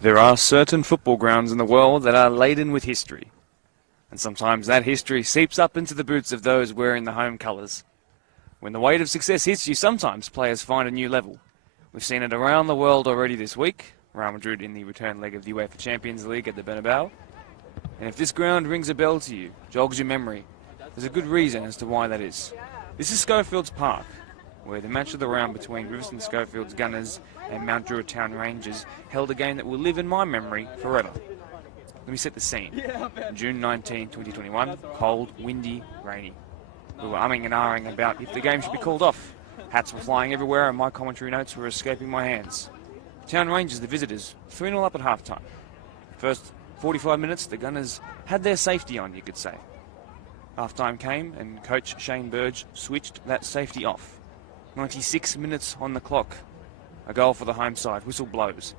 There are certain football grounds in the world that are laden with history, and sometimes that history seeps up into the boots of those wearing the home colours. When the weight of success hits you, sometimes players find a new level. We've seen it around the world already this week. Real Madrid in the return leg of the UEFA Champions League at the Bernabeu. And if this ground rings a bell to you, jogs your memory, there's a good reason as to why that is. This is Schofields Park, where the match of the round between Riverstone Schofields Gunners and Mount Druitt Town Rangers held a game that will live in my memory forever. Let me set the scene. June 19, 2021, cold, windy, rainy. We were umming and ahhing about if the game should be called off. Hats were flying everywhere and my commentary notes were escaping my hands. Town Rangers, the visitors, 3-0 up at half-time. First 45 minutes, the Gunners had their safety on, you could say. Half-time came and coach Shane Burge switched that safety off. 96 minutes on the clock. A goal for the home side, whistle blows.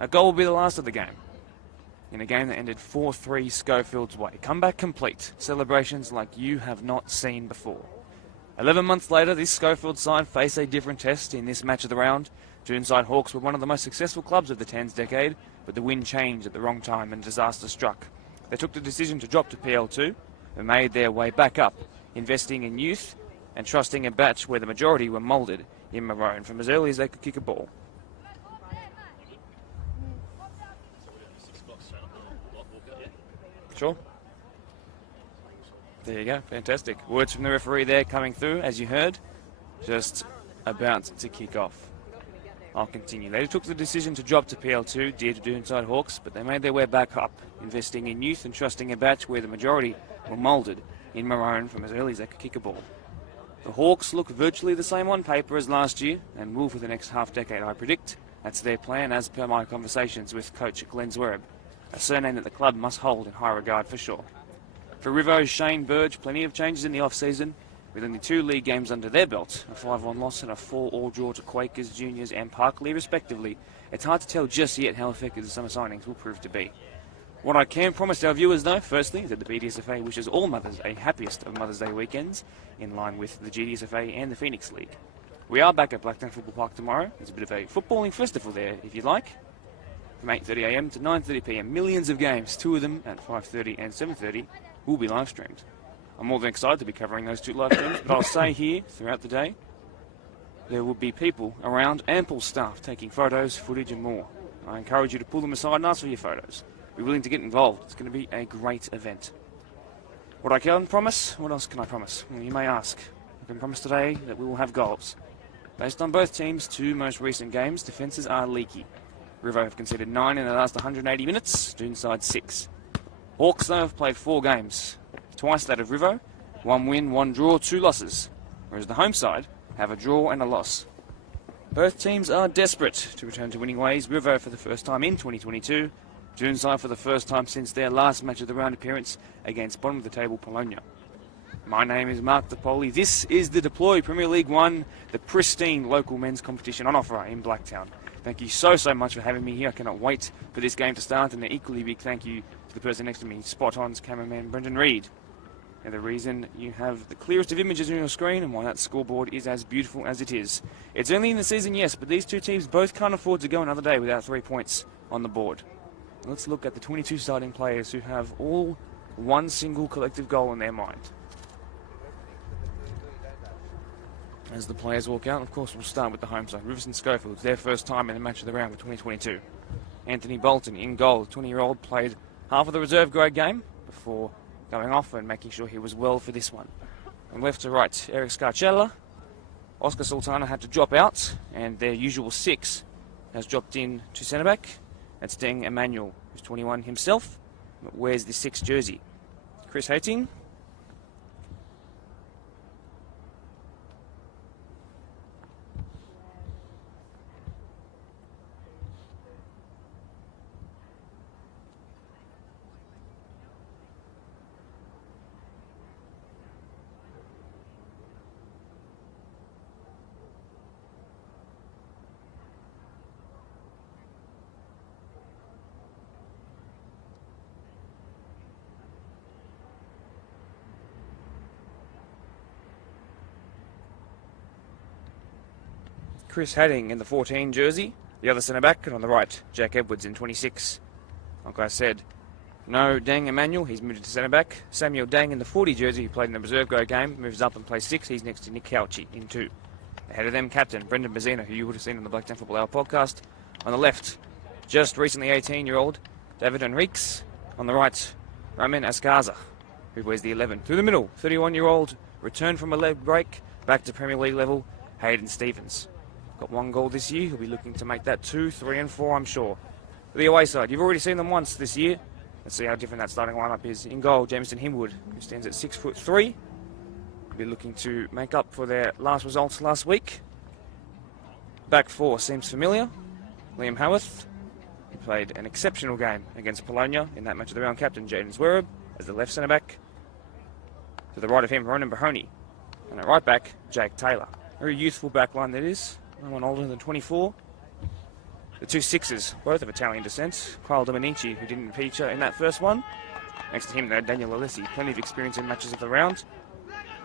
A goal will be the last of the game. In a game that ended 4-3 Schofields' way. Comeback complete. Celebrations like you have not seen before. 11 months later, this Schofields side face a different test in this match of the round. Doonside Hawks were one of the most successful clubs of the 10s decade, but the wind changed at the wrong time and disaster struck. They took the decision to drop to PL2 and made their way back up, investing in youth and trusting a batch where the majority were moulded in maroon from as early as they could kick a ball. Sure. There you go, fantastic. Words from the referee there coming through, as you heard. Just about to kick off. I'll continue. They took the decision to drop to PL2, dear to Doonside Hawks, but they made their way back up, investing in youth and trusting a batch where the majority were moulded in maroon from as early as they could kick a ball. The Hawks look virtually the same on paper as last year, and will for the next half-decade, I predict. That's their plan, as per my conversations with coach Glenn Zwerb, a surname that the club must hold in high regard for sure. For Rivo's Shane Burge, plenty of changes in the off-season, with only 2 league games under their belt, a 5-1 loss and a 4-all draw to Quakers, Juniors and Parkley respectively. It's hard to tell just yet how effective the summer signings will prove to be. What I can promise our viewers, though, firstly, is that the BDSFA wishes all mothers a happiest of Mother's Day weekends, in line with the GDSFA and the Phoenix League. We are back at Blacktown Football Park tomorrow. There's a bit of a footballing festival there, if you like, from 8:30am to 9:30pm. Millions of games, 2 of them at 5:30 and 7:30, will be live streamed. I'm more than excited to be covering those 2 live streams, but I'll say here, throughout the day, there will be people around, ample staff, taking photos, footage and more. I encourage you to pull them aside and ask for your photos. Be willing to get involved. It's going to be a great event. What I can promise? What else can I promise? Well, you may ask. I can promise today that we will have goals. Based on both teams' 2 most recent games, defences are leaky. Rivo have conceded 9 in the last 180 minutes, Doonside 6. Hawks, though, have played 4 games. Twice that of Rivo, 1 win, 1 draw, 2 losses. Whereas the home side have a draw and a loss. Both teams are desperate to return to winning ways. Rivo for the first time in 2022. Doonside for the first time since their last match of the round appearance against bottom of the table Bologna. My name is Mark DePoli. This is the Deploy Premier League 1, the pristine local men's competition on offer in Blacktown. Thank you so much for having me here. I cannot wait for this game to start, and an equally big thank you to the person next to me, Spot On's cameraman Brendan Reid. And the reason you have the clearest of images on your screen and why that scoreboard is as beautiful as it is. It's early in the season, yes, but these 2 teams both can't afford to go another day without 3 points on the board. Let's look at the 22 starting players who have all one single collective goal in their mind. As the players walk out, of course, we'll start with the home side. Riverstone Schofields, their first time in the match of the round for 2022. Anthony Bolton in goal. The 20-year-old played half of the reserve grade game before going off and making sure he was well for this one. From left to right, Eric Scarcella. Oscar Sultana had to drop out, and their usual 6 has dropped in to centre-back. That's Deng Emmanuel, who's 21 himself, but wears the 6 jersey. Chris Hating. Chris Hadding in the 14 jersey, the other centre-back, and on the right, Jack Edwards in 26. Like I said, no Dang Emmanuel, he's moved to centre-back. Samuel Dang in the 40 jersey, who played in the reserve grade game, moves up and plays 6. He's next to Nick Couchy in 2. Ahead of them, captain Brendan Mazzina, who you would have seen on the Blacktown Football Hour podcast. On the left, just recently 18-year-old David Enriques. On the right, Roman Ascarza, who wears the 11. Through the middle, 31-year-old, returned from a leg break, back to Premier League level, Hayden Stevens. Got 1 goal this year. He'll be looking to make that 2, 3 and 4, I'm sure. The away side, you've already seen them once this year. Let's see how different that starting lineup is. In goal, Jameson Himwood, who stands at 6'3". Will be looking to make up for their last results last week. Back 4 seems familiar. Liam Howarth, who played an exceptional game against Bologna in that match of the round. Captain Jaden Zwerb as the left centre-back. To the right of him, Ronan Bahoney. And at right back, Jake Taylor. Very youthful back line that is. No one older than 24. The 2 sixes, both of Italian descent. Kyle Dominici, who didn't feature in that first one. Next to him, though, Daniel Alessi. Plenty of experience in matches of the round.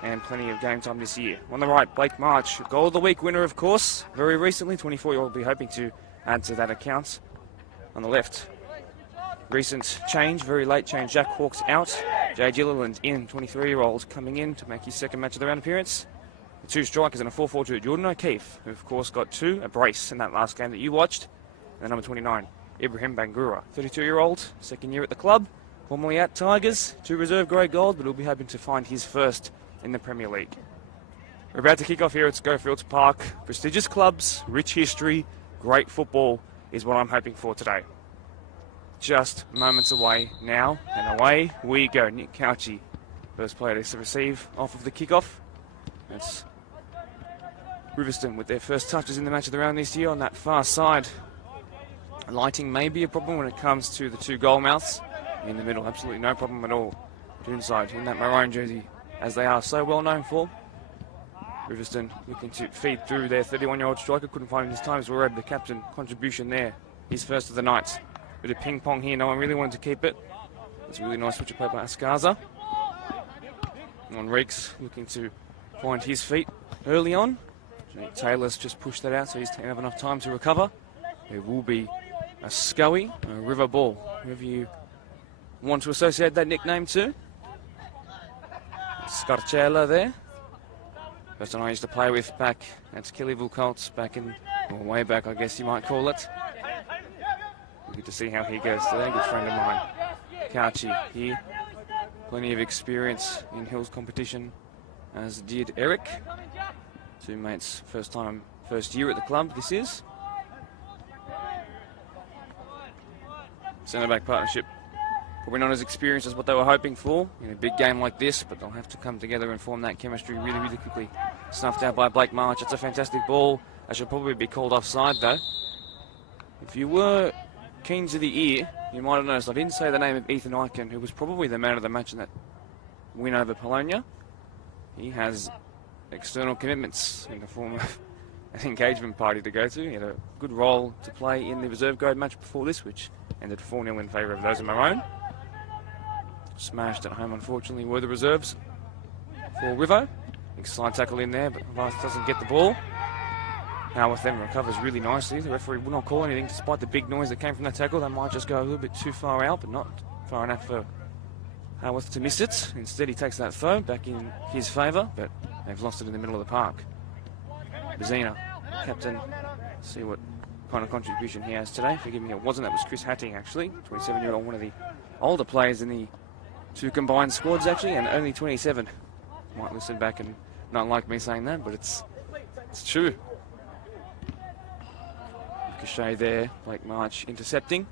And plenty of game time this year. On the right, Blake March, goal of the week winner, of course. Very recently, 24-year-old will be hoping to add to that account. On the left, recent change, very late change. Jack Hawkes out. Jay Gilliland in, 23-year-old, coming in to make his second match of the round appearance. The 2 strikers in a 4-4-2. Jordan O'Keefe, who of course got 2, a brace in that last game that you watched. And number 29, Ibrahim Bangura, 32-year-old, second year at the club. Formerly at Tigers, 2 reserve grade goals, but he'll be hoping to find his first in the Premier League. We're about to kick off here at Schofields Park. Prestigious clubs, rich history, great football is what I'm hoping for today. Just moments away now, and away we go. Nick Couchy, first player to receive off of the kickoff. That's Riverstone with their first touches in the match of the round this year on that far side. Lighting may be a problem when it comes to the 2 goal mouths. In the middle, absolutely no problem at all. Doonside in that maroon jersey, as they are so well known for. Riverstone looking to feed through their 31-year-old striker. Couldn't find him this time, so we're able to captain contribution there. His first of the night. Bit of ping pong here, no one really wanted to keep it. It's a really nice switch of play by Ascarza. Enriques looking to find his feet early on. Taylor's just pushed that out, so he's taking enough time to recover. There will be a Scoey, a river ball, whoever you want to associate that nickname to. Scarcella there. Person I used to play with back at Killyville Colts back in, or way back I guess you might call it. Good to see how he goes today, good friend of mine. Couchy here. Plenty of experience in Hills competition, as did Eric. 2 mates, first year at the club this is. Centre-back partnership, probably not as experienced as what they were hoping for in a big game like this, but they'll have to come together and form that chemistry really, really quickly. Snuffed out by Blake March. It's a fantastic ball. That should probably be called offside, though. If you were keen to the ear, you might have noticed I didn't say the name of Ethan Eichen, who was probably the man of the match in that win over Bologna. He has external commitments in the form of an engagement party to go to. He had a good role to play in the reserve grade match before this, which ended 4-0 in favour of those in Maroon. Smashed at home, unfortunately, were the reserves for Rivo. Big side tackle in there, but Vice doesn't get the ball. Howarth then recovers really nicely. The referee will not call anything despite the big noise that came from that tackle. They might just go a little bit too far out, but not far enough for Howarth to miss it. Instead, he takes that throw back in his favour, but they've lost it in the middle of the park. Mazzina, captain, see what kind of contribution he has today. Forgive me, it wasn't. That was Chris Hatting, actually. 27-year-old, one of the older players in the 2 combined squads, actually, and only 27. Might listen back and not like me saying that, but it's true. Ricochet there, Blake March intercepting.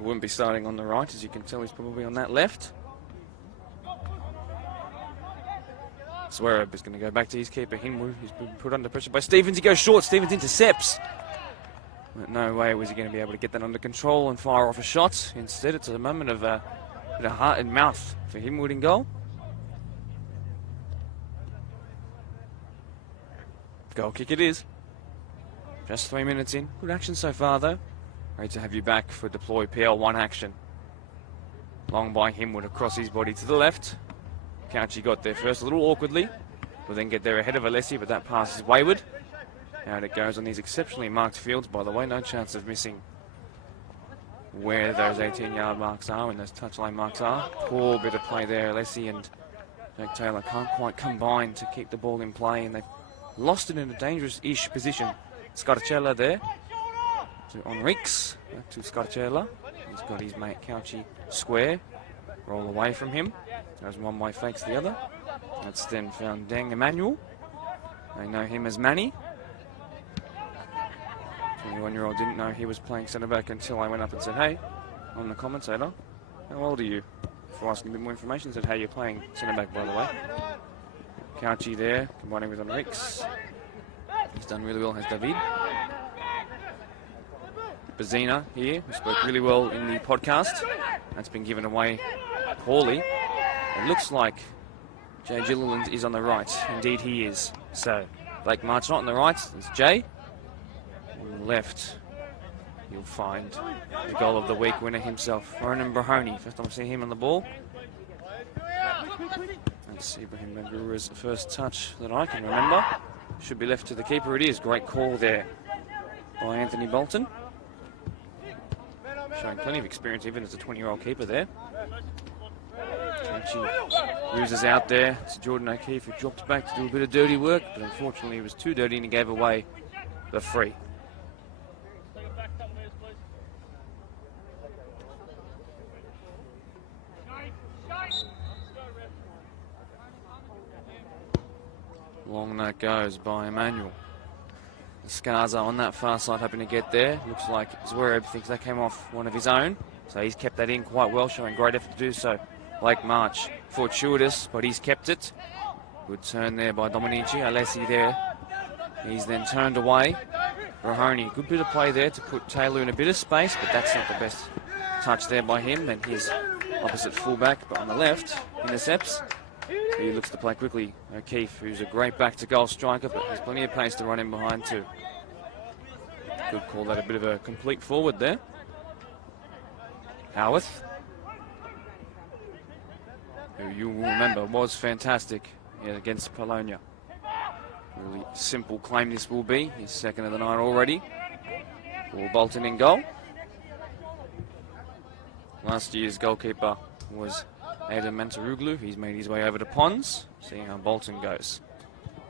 Wouldn't be starting on the right, as you can tell he's probably on that left. Zwerb is going to go back to his keeper, Hinwood. He's been put under pressure by Stevens. He goes short. Stevens intercepts. But no way was he going to be able to get that under control and fire off a shot. Instead, it's a moment of a bit of heart and mouth for Hinwood in goal. Goal kick it is. Just 3 minutes in. Good action so far, though. Great to have you back for deploy PL1 action. Long by Hinwood across his body to the left. Couchy got there first a little awkwardly. Will then get there ahead of Alessi, but that pass is wayward. how it goes on these exceptionally marked fields, by the way. No chance of missing where those 18-yard marks are and those touchline marks are. Poor bit of play there. Alessi and Jake Taylor can't quite combine to keep the ball in play, and they've lost it in a dangerous-ish position. Scarcella there to Enriques, back to Scarcella. He's got his mate Couchy square, roll away from him. Goes one way, fakes the other. That's then found Deng Emmanuel. They know him as Manny. 21-year-old didn't know he was playing centre-back until I went up and said, hey, I'm the commentator. How old are you? Before asking a bit more information, said, hey, you're playing centre-back, by the way. Couchy there, combining with Enriques. He's done really well, has David. Bazina here, who spoke really well in the podcast. That's been given away poorly. It looks like Jay Gilliland is on the right. Indeed he is. So, Blake March not on the right, there's Jay. On the left, you'll find the goal of the week winner himself, Ronan Brahoni. First time I've seen him on the ball. That's Ibrahim Bangura's first touch that I can remember. Should be left to the keeper. It is. Great call there by Anthony Bolton. Showing plenty of experience even as a 20-year-old keeper there. Loses out there. It's Jordan O'Keefe who dropped back to do a bit of dirty work, but unfortunately he was too dirty and he gave away the free. Long that goes by Emmanuel. Scarza on that far side hoping to get there. Looks like Zwereb thinks that came off one of his own. So he's kept that in quite well, showing great effort to do so. Blake March, fortuitous, but he's kept it. Good turn there by Dominici. Alessi there. He's then turned away. Rahoni, good bit of play there to put Taylor in a bit of space, but that's not the best touch there by him. And his opposite fullback, but on the left, intercepts. He looks to play quickly. O'Keefe, who's a great back-to-goal striker, but has plenty of pace to run in behind too. Could call that a bit of a complete forward there. Howarth, who you will remember was fantastic against Polonia. Really simple claim this will be. He's second of the night already. For Bolton in goal. Last year's goalkeeper was Adam Mantaruglu. He's made his way over to Pons, seeing how Bolton goes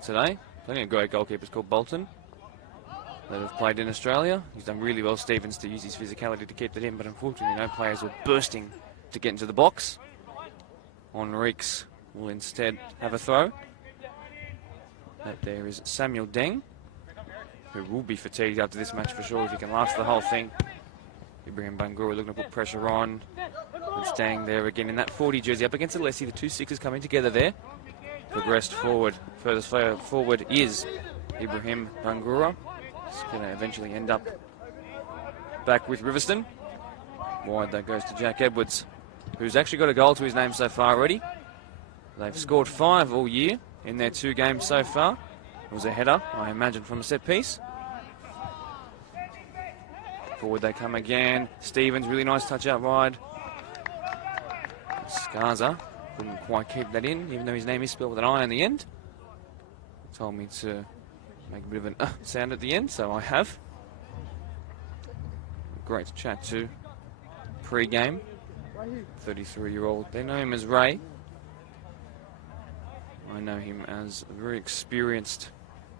today. Plenty of great goalkeepers called Bolton that have played in Australia. He's done really well, Stevens, to use his physicality to keep that in, but unfortunately no players were bursting to get into the box. Enriques will instead have a throw. But there is Samuel Deng, who will be fatigued after this match for sure if he can last the whole thing. Ibrahim Bangura looking to put pressure on. It's Deng there again in that 40 jersey up against Alessi. The two sixes coming together there. Progressed forward. Furthest forward is Ibrahim Bangura. He's going to eventually end up back with Riverstone. Wide that goes to Jack Edwards, who's actually got a goal to his name so far already. They've scored 5 all year in their 2 games so far. It was a header, I imagine, from a set piece. Forward they come again. Stevens, really nice touch out wide. Scarza couldn't quite keep that in, even though his name is spelled with an I in the end. He told me to make a bit of an sound at the end, so I have. Great to chat to pre-game. 33-year-old. They know him as Ray. I know him as a very experienced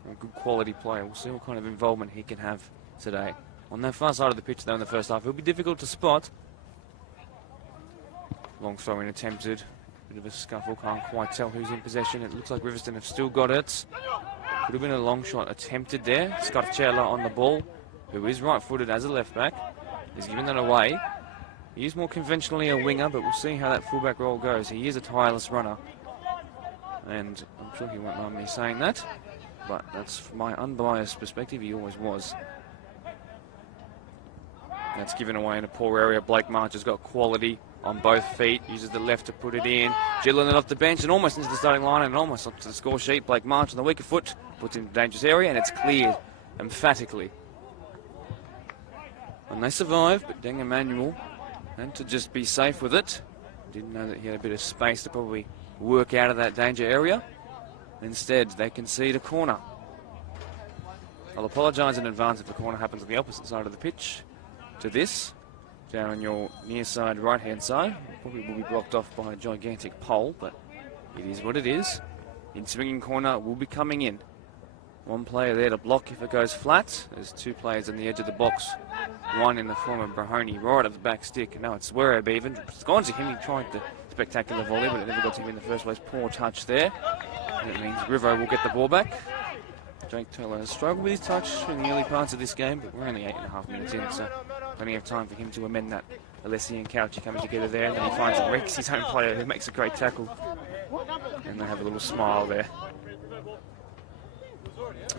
and good quality player. We'll see what kind of involvement he can have today. On that far side of the pitch, though, in the first half, it'll be difficult to spot. Long throw-in attempted. Bit of a scuffle, can't quite tell who's in possession. It looks like Riverstone have still got it. Could have been a long shot attempted there. Scarcella on the ball, who is right-footed as a left-back. He's given that away. He is more conventionally a winger, but we'll see how that fullback role goes. He is a tireless runner. And I'm sure he won't mind me saying that, but that's from my unbiased perspective. He always was. That's given away in a poor area. Blake March has got quality on both feet. Uses the left to put it in. Gilliland off the bench and almost into the starting line and almost up to the score sheet. Blake March on the weaker foot puts in the dangerous area and it's cleared emphatically. And they survive, but Deng Emmanuel had to just be safe with it. Didn't know that he had a bit of space to probably work out of that danger area. Instead, they concede a corner. I'll apologise in advance if the corner happens on the opposite side of the pitch to this. Down on your near side, right-hand side. Probably will be blocked off by a gigantic pole, but it is what it is. In swinging corner will be coming in. One player there to block if it goes flat. There's two players on the edge of the box. One in the form of Brahoni right at the back stick. And now it's Swerab even. It's gone to him. He tried the spectacular volley, but it never got to him in the first place. Poor touch there. And it means Rivo will get the ball back. Jake Taylor has struggled with his touch in the early parts of this game, but we're only 8.5 minutes in, so plenty of time for him to amend that. Alessi and Couchy coming together there, and then he finds Rex, his own player, who makes a great tackle. And they have a little smile there.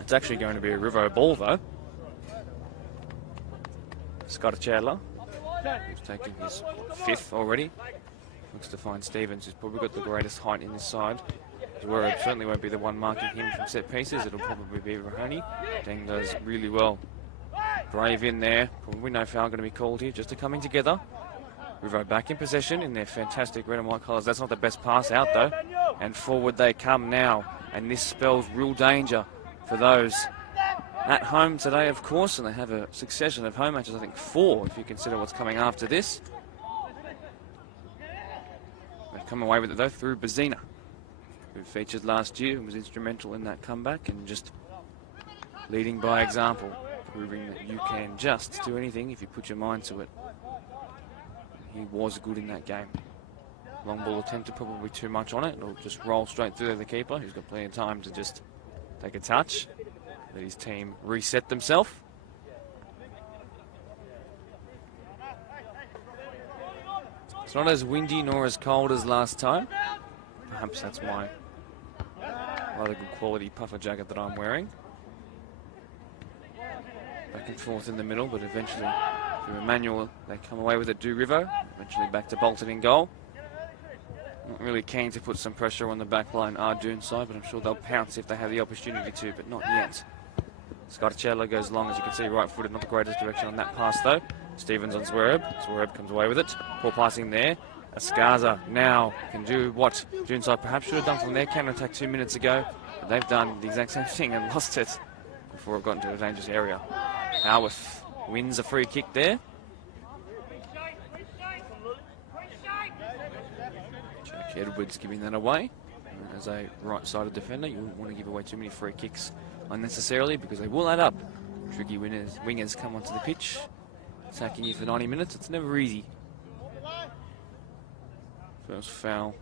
It's actually going to be a Rivo ball, though. Scott Chandler, who's taken his 5th already. Looks to find Stevens, who's probably got the greatest height in this side. Zwerab certainly won't be the one marking him from set pieces. It'll probably be Rahoney. Deng does really well. Brave in there. Probably no foul going to be called here. Just a coming together. Rivo back in possession in their fantastic red and white colours. That's not the best pass out, though. And forward they come now. And this spells real danger for those at home today, of course. And they have a succession of home matches, I think 4, if you consider what's coming after this. They've come away with it, though, through Bazina, who featured last year and was instrumental in that comeback and just leading by example, proving that you can just do anything if you put your mind to it. He was good in that game. Long ball attempted, probably too much on it. It'll just roll straight through the keeper, who's got plenty of time to just take a touch. Let his team reset themselves. It's not as windy nor as cold as last time. Perhaps that's my rather good quality puffer jacket that I'm wearing. Back and forth in the middle, but eventually through Emmanuel they come away with it. Do Rivo, eventually back to Bolton in goal. Not really keen to put some pressure on the back line, Doonside, but I'm sure they'll pounce if they have the opportunity to, but not yet. Scarcello goes long, as you can see, right footed, not the greatest direction on that pass though. Stevens on Zwerab. Zwerab comes away with it. Poor passing there. Escaza now can do what Doonside perhaps should have done from their counter-attack 2 minutes ago, but they've done the exact same thing and lost it before it got into a dangerous area. Howarth wins a free kick there. Jack Edwards giving that away. As a right-sided defender, you wouldn't want to give away too many free kicks unnecessarily because they will add up. Tricky wingers come onto the pitch, attacking you for 90 minutes. It's never easy. First foul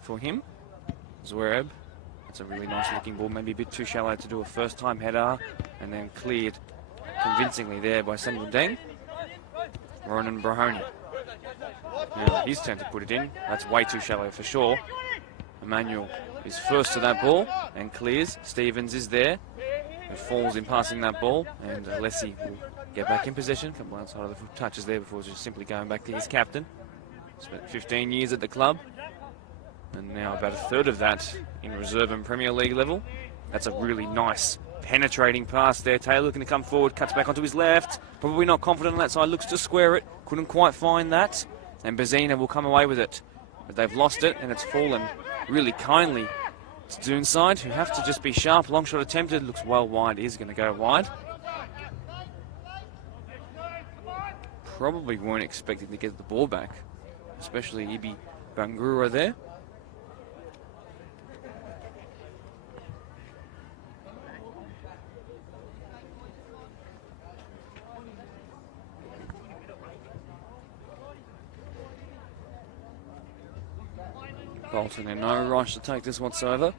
for him. Zwerab. That's a really nice looking ball, maybe a bit too shallow to do a first time header, and then cleared convincingly there by Samuel Deng. Ronan Brahoni. Now his turn to put it in. That's way too shallow for sure. Emmanuel is first to that ball and clears. Stevens is there, who falls in passing that ball, and Alessi will get back in possession. Come outside of the touches there before just simply going back to his captain. Spent 15 years at the club, and now about a third of that in reserve and Premier League level. That's a really nice penetrating pass there. Taylor looking to come forward, cuts back onto his left. Probably not confident on that side, looks to square it. Couldn't quite find that, and Bazina will come away with it. But they've lost it, and it's fallen really kindly to Doonside, who have to just be sharp. Long shot attempted, looks well wide, is going to go wide. Probably weren't expecting to get the ball back, especially Ibi Bangura there. Bolton in no rush to take this whatsoever.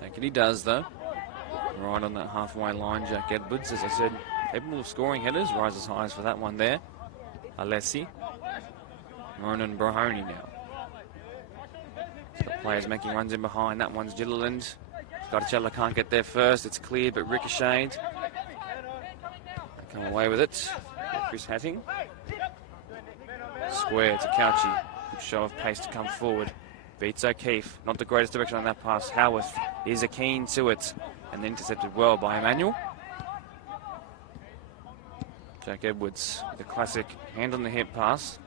Take it he does though. Right on that halfway line, Jack Edwards, as I said, capable of scoring headers, rises highs for that one there. Alessi. Ronan Brahoni now. The players making runs in behind. That one's Gilliland. Scarcella can't get there first. It's cleared, but ricocheted. Come away with it. Chris Hatting. Square to Couchy. Good show of pace to come forward. Beats O'Keefe. Not the greatest direction on that pass. Howarth is keen to it. And intercepted well by Emmanuel. Jack Edwards, the classic hand on the hip pass.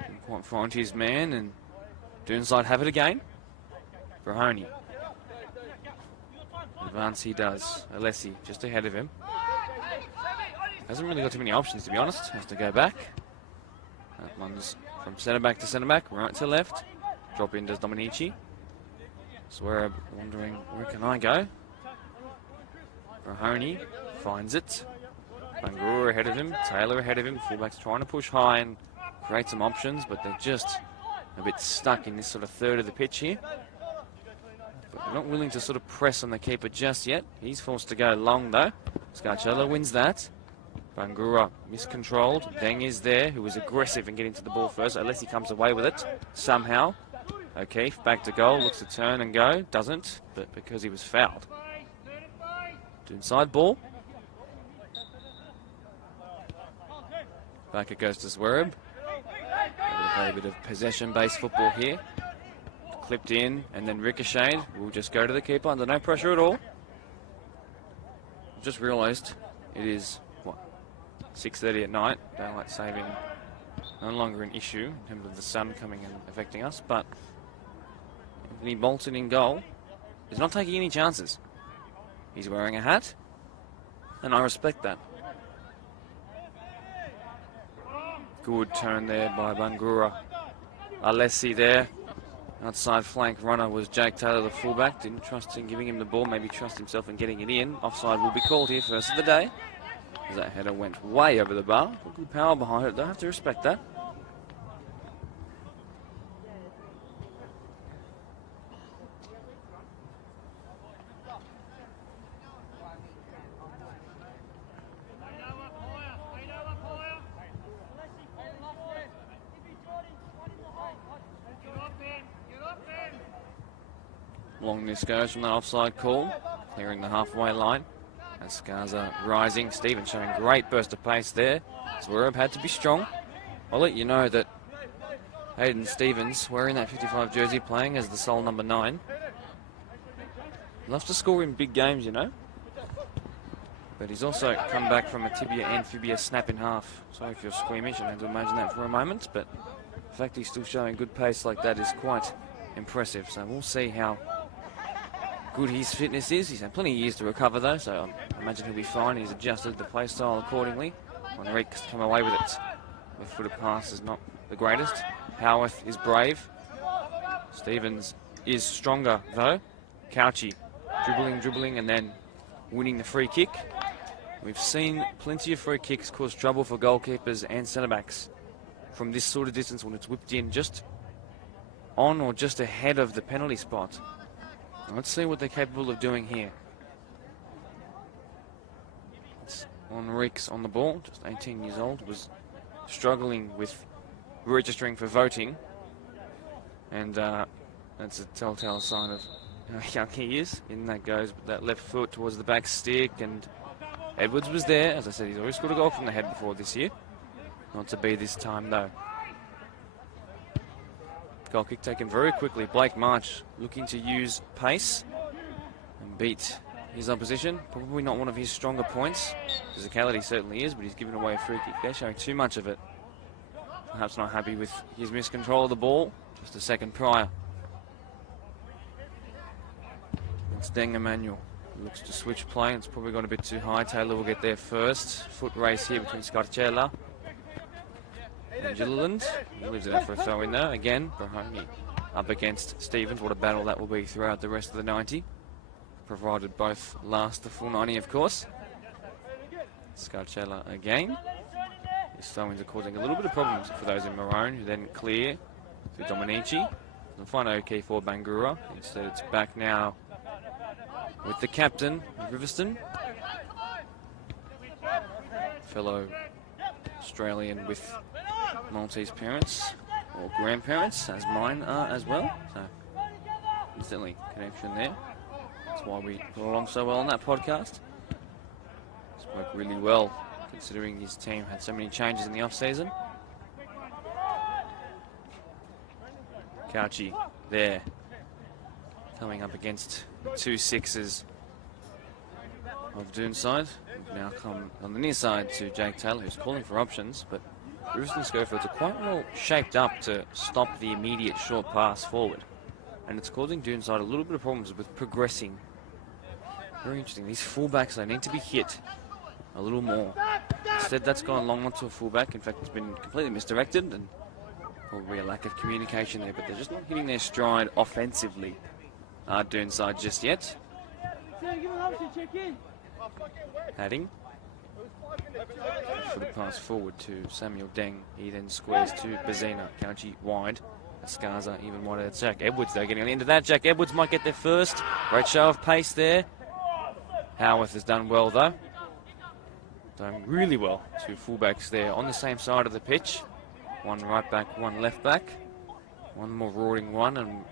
Didn't quite find his man, and Doonside have it again. Brahoni. Advance he does. Alessi just ahead of him. Hasn't really got too many options, to be honest. Has to go back. That one's from centre back to centre back, right to left. Drop in does Dominici. Swear wondering, where can I go? Brahoni finds it. Bangura ahead of him. Taylor ahead of him. Fullback's trying to push high and create some options, but they're just a bit stuck in this sort of third of the pitch here. But they're not willing to sort of press on the keeper just yet. He's forced to go long though. Scarcella wins that. Bangura miscontrolled. Deng is there, who was aggressive in getting to the ball first, unless he comes away with it somehow. O'Keefe back to goal, looks to turn and go. Doesn't, but because he was fouled. Inside ball. Back it goes to Zwerb. Play a bit of possession-based football here. Clipped in and then ricocheted. We'll just go to the keeper under no pressure at all. Just realised it is, what, 6:30 at night. Daylight saving no longer an issue in terms of the sun coming and affecting us, but Anthony Bolton in goal is not taking any chances. He's wearing a hat, and I respect that. Good turn there by Bangura. Alessi there. Outside flank runner was Jake Taylor, the fullback. Didn't trust in giving him the ball, maybe trust himself in getting it in. Offside will be called here first of the day, as that header went way over the bar. Good power behind it, though. I have to respect that. Long this goes from that offside call, clearing the halfway line. As Scarza rising, Stevens showing great burst of pace there. Zwerb had to be strong. I'll let you know that Hayden Stevens, wearing that 55 jersey, playing as the sole number 9. Loves to score in big games, you know. But he's also come back from a tibia and fibia snap in half. Sorry if you're squeamish and had to imagine that for a moment, but the fact he's still showing good pace like that is quite impressive. So we'll see how good his fitness is. He's had plenty of years to recover though, so I imagine he'll be fine. He's adjusted the play style accordingly. Enrique's come away with it. The footed pass is not the greatest. Howarth is brave. Stevens is stronger though. Couchy dribbling and then winning the free kick. We've seen plenty of free kicks cause trouble for goalkeepers and centre-backs from this sort of distance when it's whipped in just on or just ahead of the penalty spot. Let's see what they're capable of doing here. It's Enrique's on the ball, just 18 years old, was struggling with registering for voting. And that's a telltale sign of how young he is. In that goes that left foot towards the back stick, and Edwards was there. As I said, he's always scored a goal from the head before this year. Not to be this time though. Goal kick taken very quickly. Blake March looking to use pace and beat his opposition. Probably not one of his stronger points. Physicality certainly is, but he's given away a free kick there, showing too much of it. Perhaps not happy with his miscontrol of the ball just a second prior. It's Deng Emmanuel. Looks to switch play. It's probably gone a bit too high. Taylor will get there first. Foot race here between Scarcella and Gilliland. He leaves it out for a throw in there. Again, Brahoni up against Stevens. What a battle that will be throughout the rest of the 90. Provided both last the full 90, of course. Scarcella again. His throw-ins are causing a little bit of problems for those in maroon, who then clear to Dominici. Doesn't find O'Keefe for Bangura. Instead, it's back now with the captain, Riverstone. Fellow Australian with Maltese parents, or grandparents, as mine are as well. So, instantly connection there. That's why we got along so well on that podcast. Spoke really well, considering his team had so many changes in the off-season. Couchy there, coming up against 2 6s of Doonside. Now come on the near side to Jake Taylor, who's calling for options, but Riverstone Schofields are quite well shaped up to stop the immediate short pass forward. And it's causing Doonside a little bit of problems with progressing. Very interesting. These fullbacks, they need to be hit a little more. Instead, that's gone long onto a fullback. In fact, it's been completely misdirected and probably a lack of communication there. But they're just not hitting their stride offensively, Doonside, just yet. Adding. For the pass forward to Samuel Deng. He then squares to Bazina. Couchy wide. Skaza even wider. It's Jack Edwards, though, getting on the end of that. Jack Edwards might get there first. Great show of pace there. Howarth has done well, though. Done really well. Two fullbacks there on the same side of the pitch. One right back, one left back. One more roaring one, and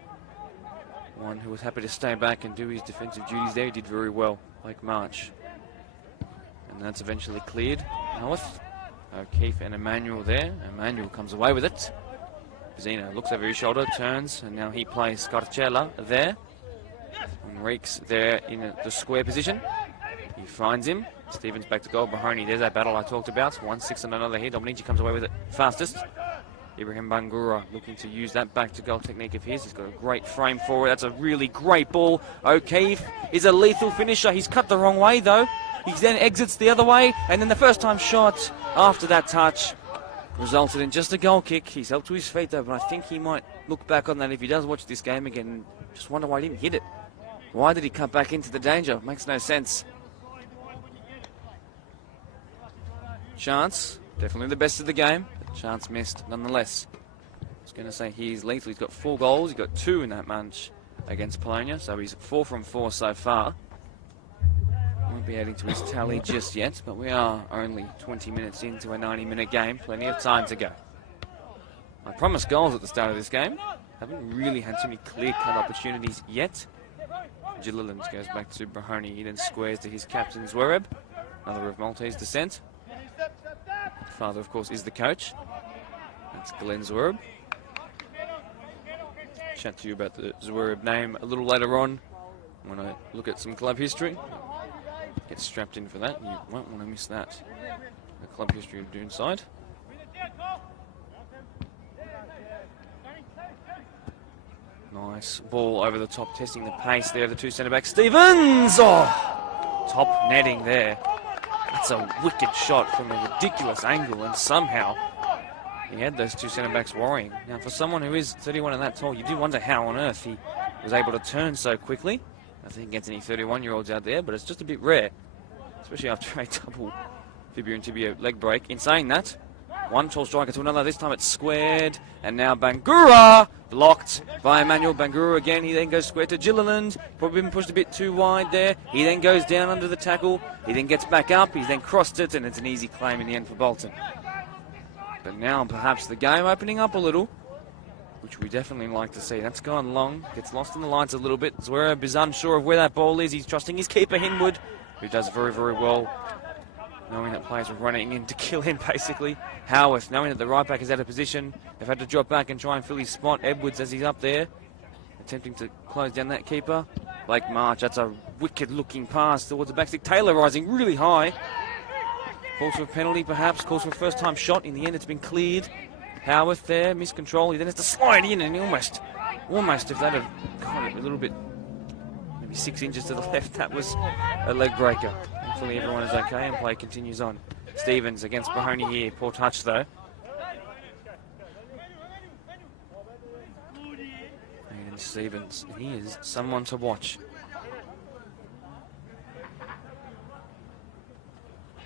one who was happy to stay back and do his defensive duties there. He did very well, like March. And that's eventually cleared. Howarth, O'Keefe and Emmanuel there. Emmanuel comes away with it. Zeno looks over his shoulder, turns, and now he plays Scarcella there. And Reeks there in the square position. He finds him. Stevens back to goal. Mahoney, there's that battle I talked about. 1-6 and another here. Dominici comes away with it fastest. Ibrahim Bangura looking to use that back to goal technique of his. He's got a great frame forward. That's a really great ball. O'Keefe is a lethal finisher. He's cut the wrong way though. He then exits the other way, and then the first time shot after that touch resulted in just a goal kick. He's helped to his feet though, but I think he might look back on that if he does watch this game again and just wonder why he didn't hit it. Why did he cut back into the danger? Makes no sense. Chance, definitely the best of the game, but Chance missed nonetheless. I was going to say he's lethal. He's got 4 goals. He's got 2 in that match against Polonia, so he's 4 from 4 so far. Won't be adding to his tally just yet, but we are only 20 minutes into a 90-minute game. Plenty of time to go. I promised goals at the start of this game. Haven't really had too many clear-cut opportunities yet. Gilliland goes back to Brahoni. He then squares to his captain, Zwereb, another of Maltese descent. Father, of course, is the coach. That's Glenn Zwereb. Chat to you about the Zwereb name a little later on when I look at some club history. Get strapped in for that. You won't want to miss that. The club history of Doonside. Nice ball over the top, testing the pace there of the 2 centre-backs. Stevens! Oh! Top netting there. That's a wicked shot from a ridiculous angle, and somehow he had those 2 centre-backs worrying. Now, for someone who is 31 and that tall, you do wonder how on earth he was able to turn so quickly. Nothing against any 31-year-olds out there, but it's just a bit rare, especially after a double fibula and tibia leg break. In saying that, one tall striker to another. This time it's squared, and now Bangura blocked by Emmanuel Bangura again. He then goes square to Gilliland. Probably been pushed a bit too wide there. He then goes down under the tackle. He then gets back up. He's then crossed it, and it's an easy claim in the end for Bolton. But now perhaps the game opening up a little, which we definitely like to see. That's gone long. Gets lost in the lines a little bit. Zwereb is unsure of where that ball is. He's trusting his keeper, Hinwood, who does very, very well, knowing that players are running in to kill him, basically. Howarth, knowing that the right back is out of position. They've had to drop back and try and fill his spot. Edwards, as he's up there, attempting to close down that keeper. Blake March, that's a wicked-looking pass towards the backstick. Taylor rising really high. Calls for a penalty, perhaps. Calls for a first-time shot. In the end, it's been cleared. Howarth there, miscontrol. He then has to slide in, and he almost, if that had gone a little bit, maybe 6 inches to the left, that was a leg breaker. Hopefully everyone is okay and play continues on. Stevens against Mahoney here. Poor touch though. Aiden Stevens, he is someone to watch.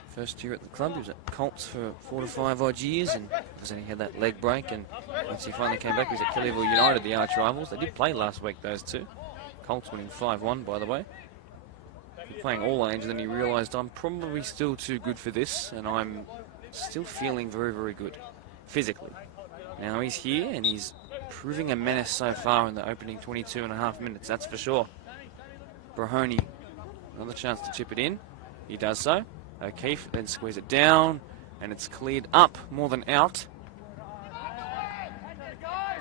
First year at the club, he was at Colts for 4 to 5 odd years, and then he had that leg break, and once he finally came back, he was at Kellyville United, the arch rivals. They did play last week, those two. Colts winning 5-1, by the way. Playing all age, and then he realised I'm probably still too good for this, and I'm still feeling very, very good physically. Now he's here, and he's proving a menace so far in the opening 22.5 minutes, that's for sure. Brahoni, another chance to chip it in. He does so. O'Keefe then squares it down, and it's cleared up more than out.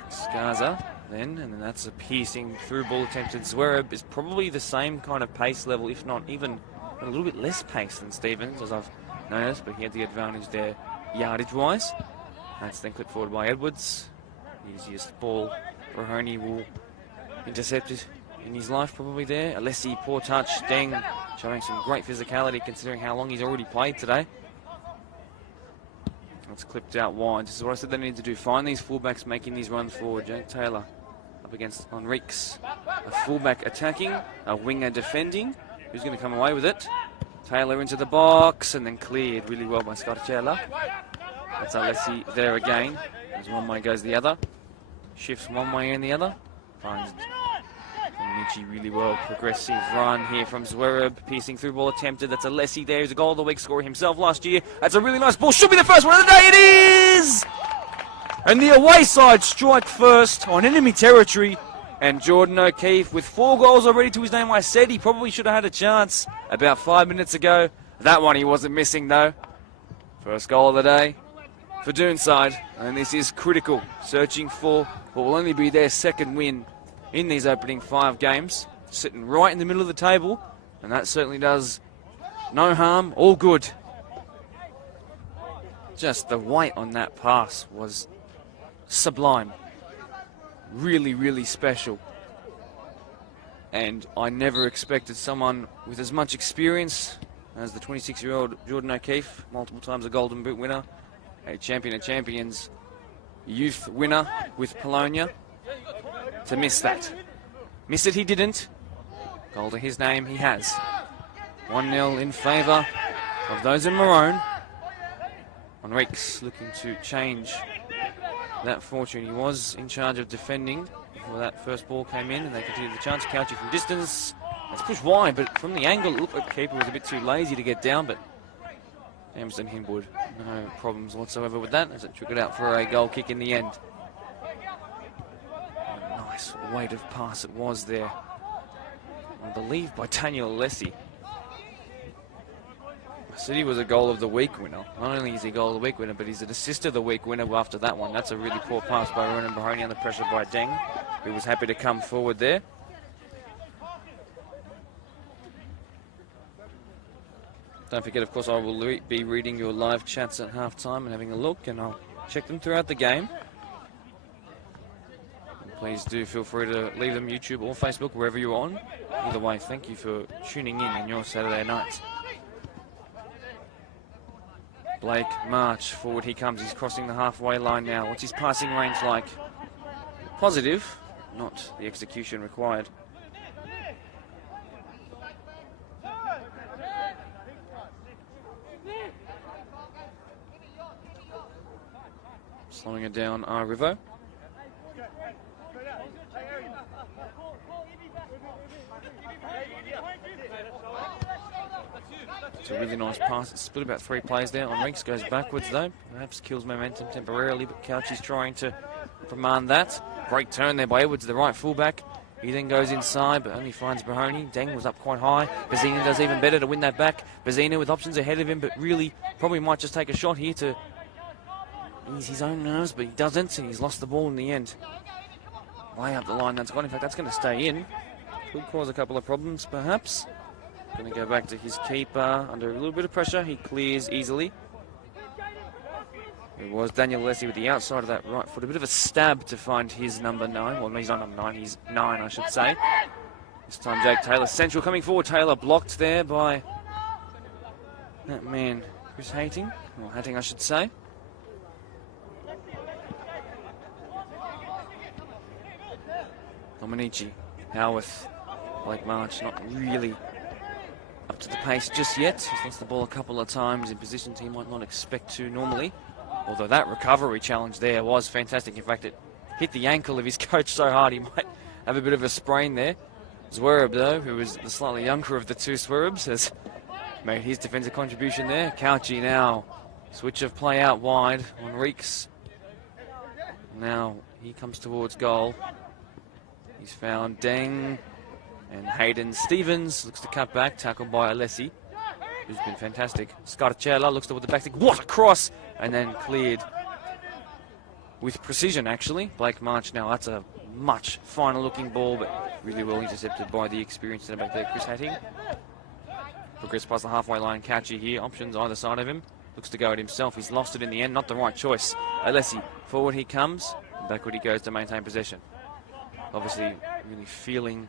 Skaza then, and then that's a piercing through ball attempt. And Zwereb is probably the same kind of pace level, if not even a little bit less pace than Stevens, as I've noticed, but he had the advantage there yardage-wise. That's then clipped forward by Edwards. Easiest ball Mahoney will intercept it in his life probably there. Alessi, poor touch. Deng showing some great physicality considering how long he's already played today. That's clipped out wide. This is what I said they need to do. Find these fullbacks making these runs forward. Jake Taylor up against Enriques. A fullback attacking, a winger defending. Who's going to come away with it? Taylor into the box and then cleared really well by Scarcella. That's Alessi there again. As one way goes the other. Shifts one way and the other. Finds Michi really well. Progressive run here from Zwerb. Piercing through ball attempted. That's Alessi there. He's a goal of the week scorer himself last year. That's a really nice ball. Should be the first one of the day. It is! And the away side strike first on enemy territory. And Jordan O'Keefe with 4 goals already to his name. I said he probably should have had a chance about 5 minutes ago. That one he wasn't missing though. First goal of the day for Doonside. And this is critical. Searching for what will only be their second win in these opening 5 games. Sitting right in the middle of the table. And that certainly does no harm. All good. Just the weight on that pass was sublime. Really, really special. And I never expected someone with as much experience as the 26-year-old Jordan O'Keefe, multiple times a Golden Boot winner, a champion of champions, youth winner with Polonia, to miss that. Miss it he didn't. Goal to his name he has. 1-0 in favour of those in maroon. Enriques looking to change that fortune. He was in charge of defending before that first ball came in, and they continued the chance. Couchy from distance. That's pushed wide, but from the angle, it looked like the keeper was a bit too lazy to get down, but Amsden Hinwood, no problems whatsoever with that, as it took it out for a goal kick in the end. A nice weight of pass it was there. I believe by Daniel Alessi. I said he was a goal of the week winner. Not only is he a goal of the week winner, but he's an assist of the week winner after that one. That's a really poor pass by Ronan Mahoney under pressure by Deng, who was happy to come forward there. Don't forget, of course, I will be reading your live chats at halftime and having a look, and I'll check them throughout the game. And please do feel free to leave them YouTube or Facebook, wherever you're on. Either way, thank you for tuning in on your Saturday night. Blake March, forward he comes. He's crossing the halfway line now. What's his passing range like? Positive, not the execution required. Slowing it down, Rivo. It's a really nice pass. It's split about 3 plays there. Enriques goes backwards though. Perhaps kills momentum temporarily, but Couchy's trying to command that. Great turn there by Edwards, the right fullback. He then goes inside, but only finds Mahoney. Deng was up quite high. Bazina does even better to win that back. Bazina with options ahead of him, but really probably might just take a shot here to ease his own nerves, but he doesn't, and he's lost the ball in the end. Way up the line that's gone. In fact, that's going to stay in. Could cause a couple of problems, perhaps. Going to go back to his keeper under a little bit of pressure. He clears easily. It was Daniel Alessi with the outside of that right foot. A bit of a stab to find his number 9. Well, no, he's not number 9. He's 9, I should say. This time, Jake Taylor central coming forward. Taylor blocked there by that man, Chris Hating. Or Hatting, I should say. Dominici, Howarth, Blake March, not really up to the pace just yet. He's lost the ball a couple of times in positions he might not expect to normally. Although that recovery challenge there was fantastic. In fact, it hit the ankle of his coach so hard he might have a bit of a sprain there. Zwerb, though, who is the slightly younger of the two Zwerbs, has made his defensive contribution there. Couchy now, switch of play out wide on Reeks. Now he comes towards goal. He's found Deng. And Hayden Stevens looks to cut back, tackled by Alessi, who's been fantastic. Scarcella looks toward the back stick. What a cross! And then cleared with precision, actually. Blake March now, that's a much finer looking ball, but really well intercepted by the experienced centre back there, Chris Hatting. Progress past the halfway line, Couchy here. Options either side of him. looks to go at himself. He's lost it in the end, not the right choice. Alessi, forward he comes, and backward he goes to maintain possession. Obviously, really feeling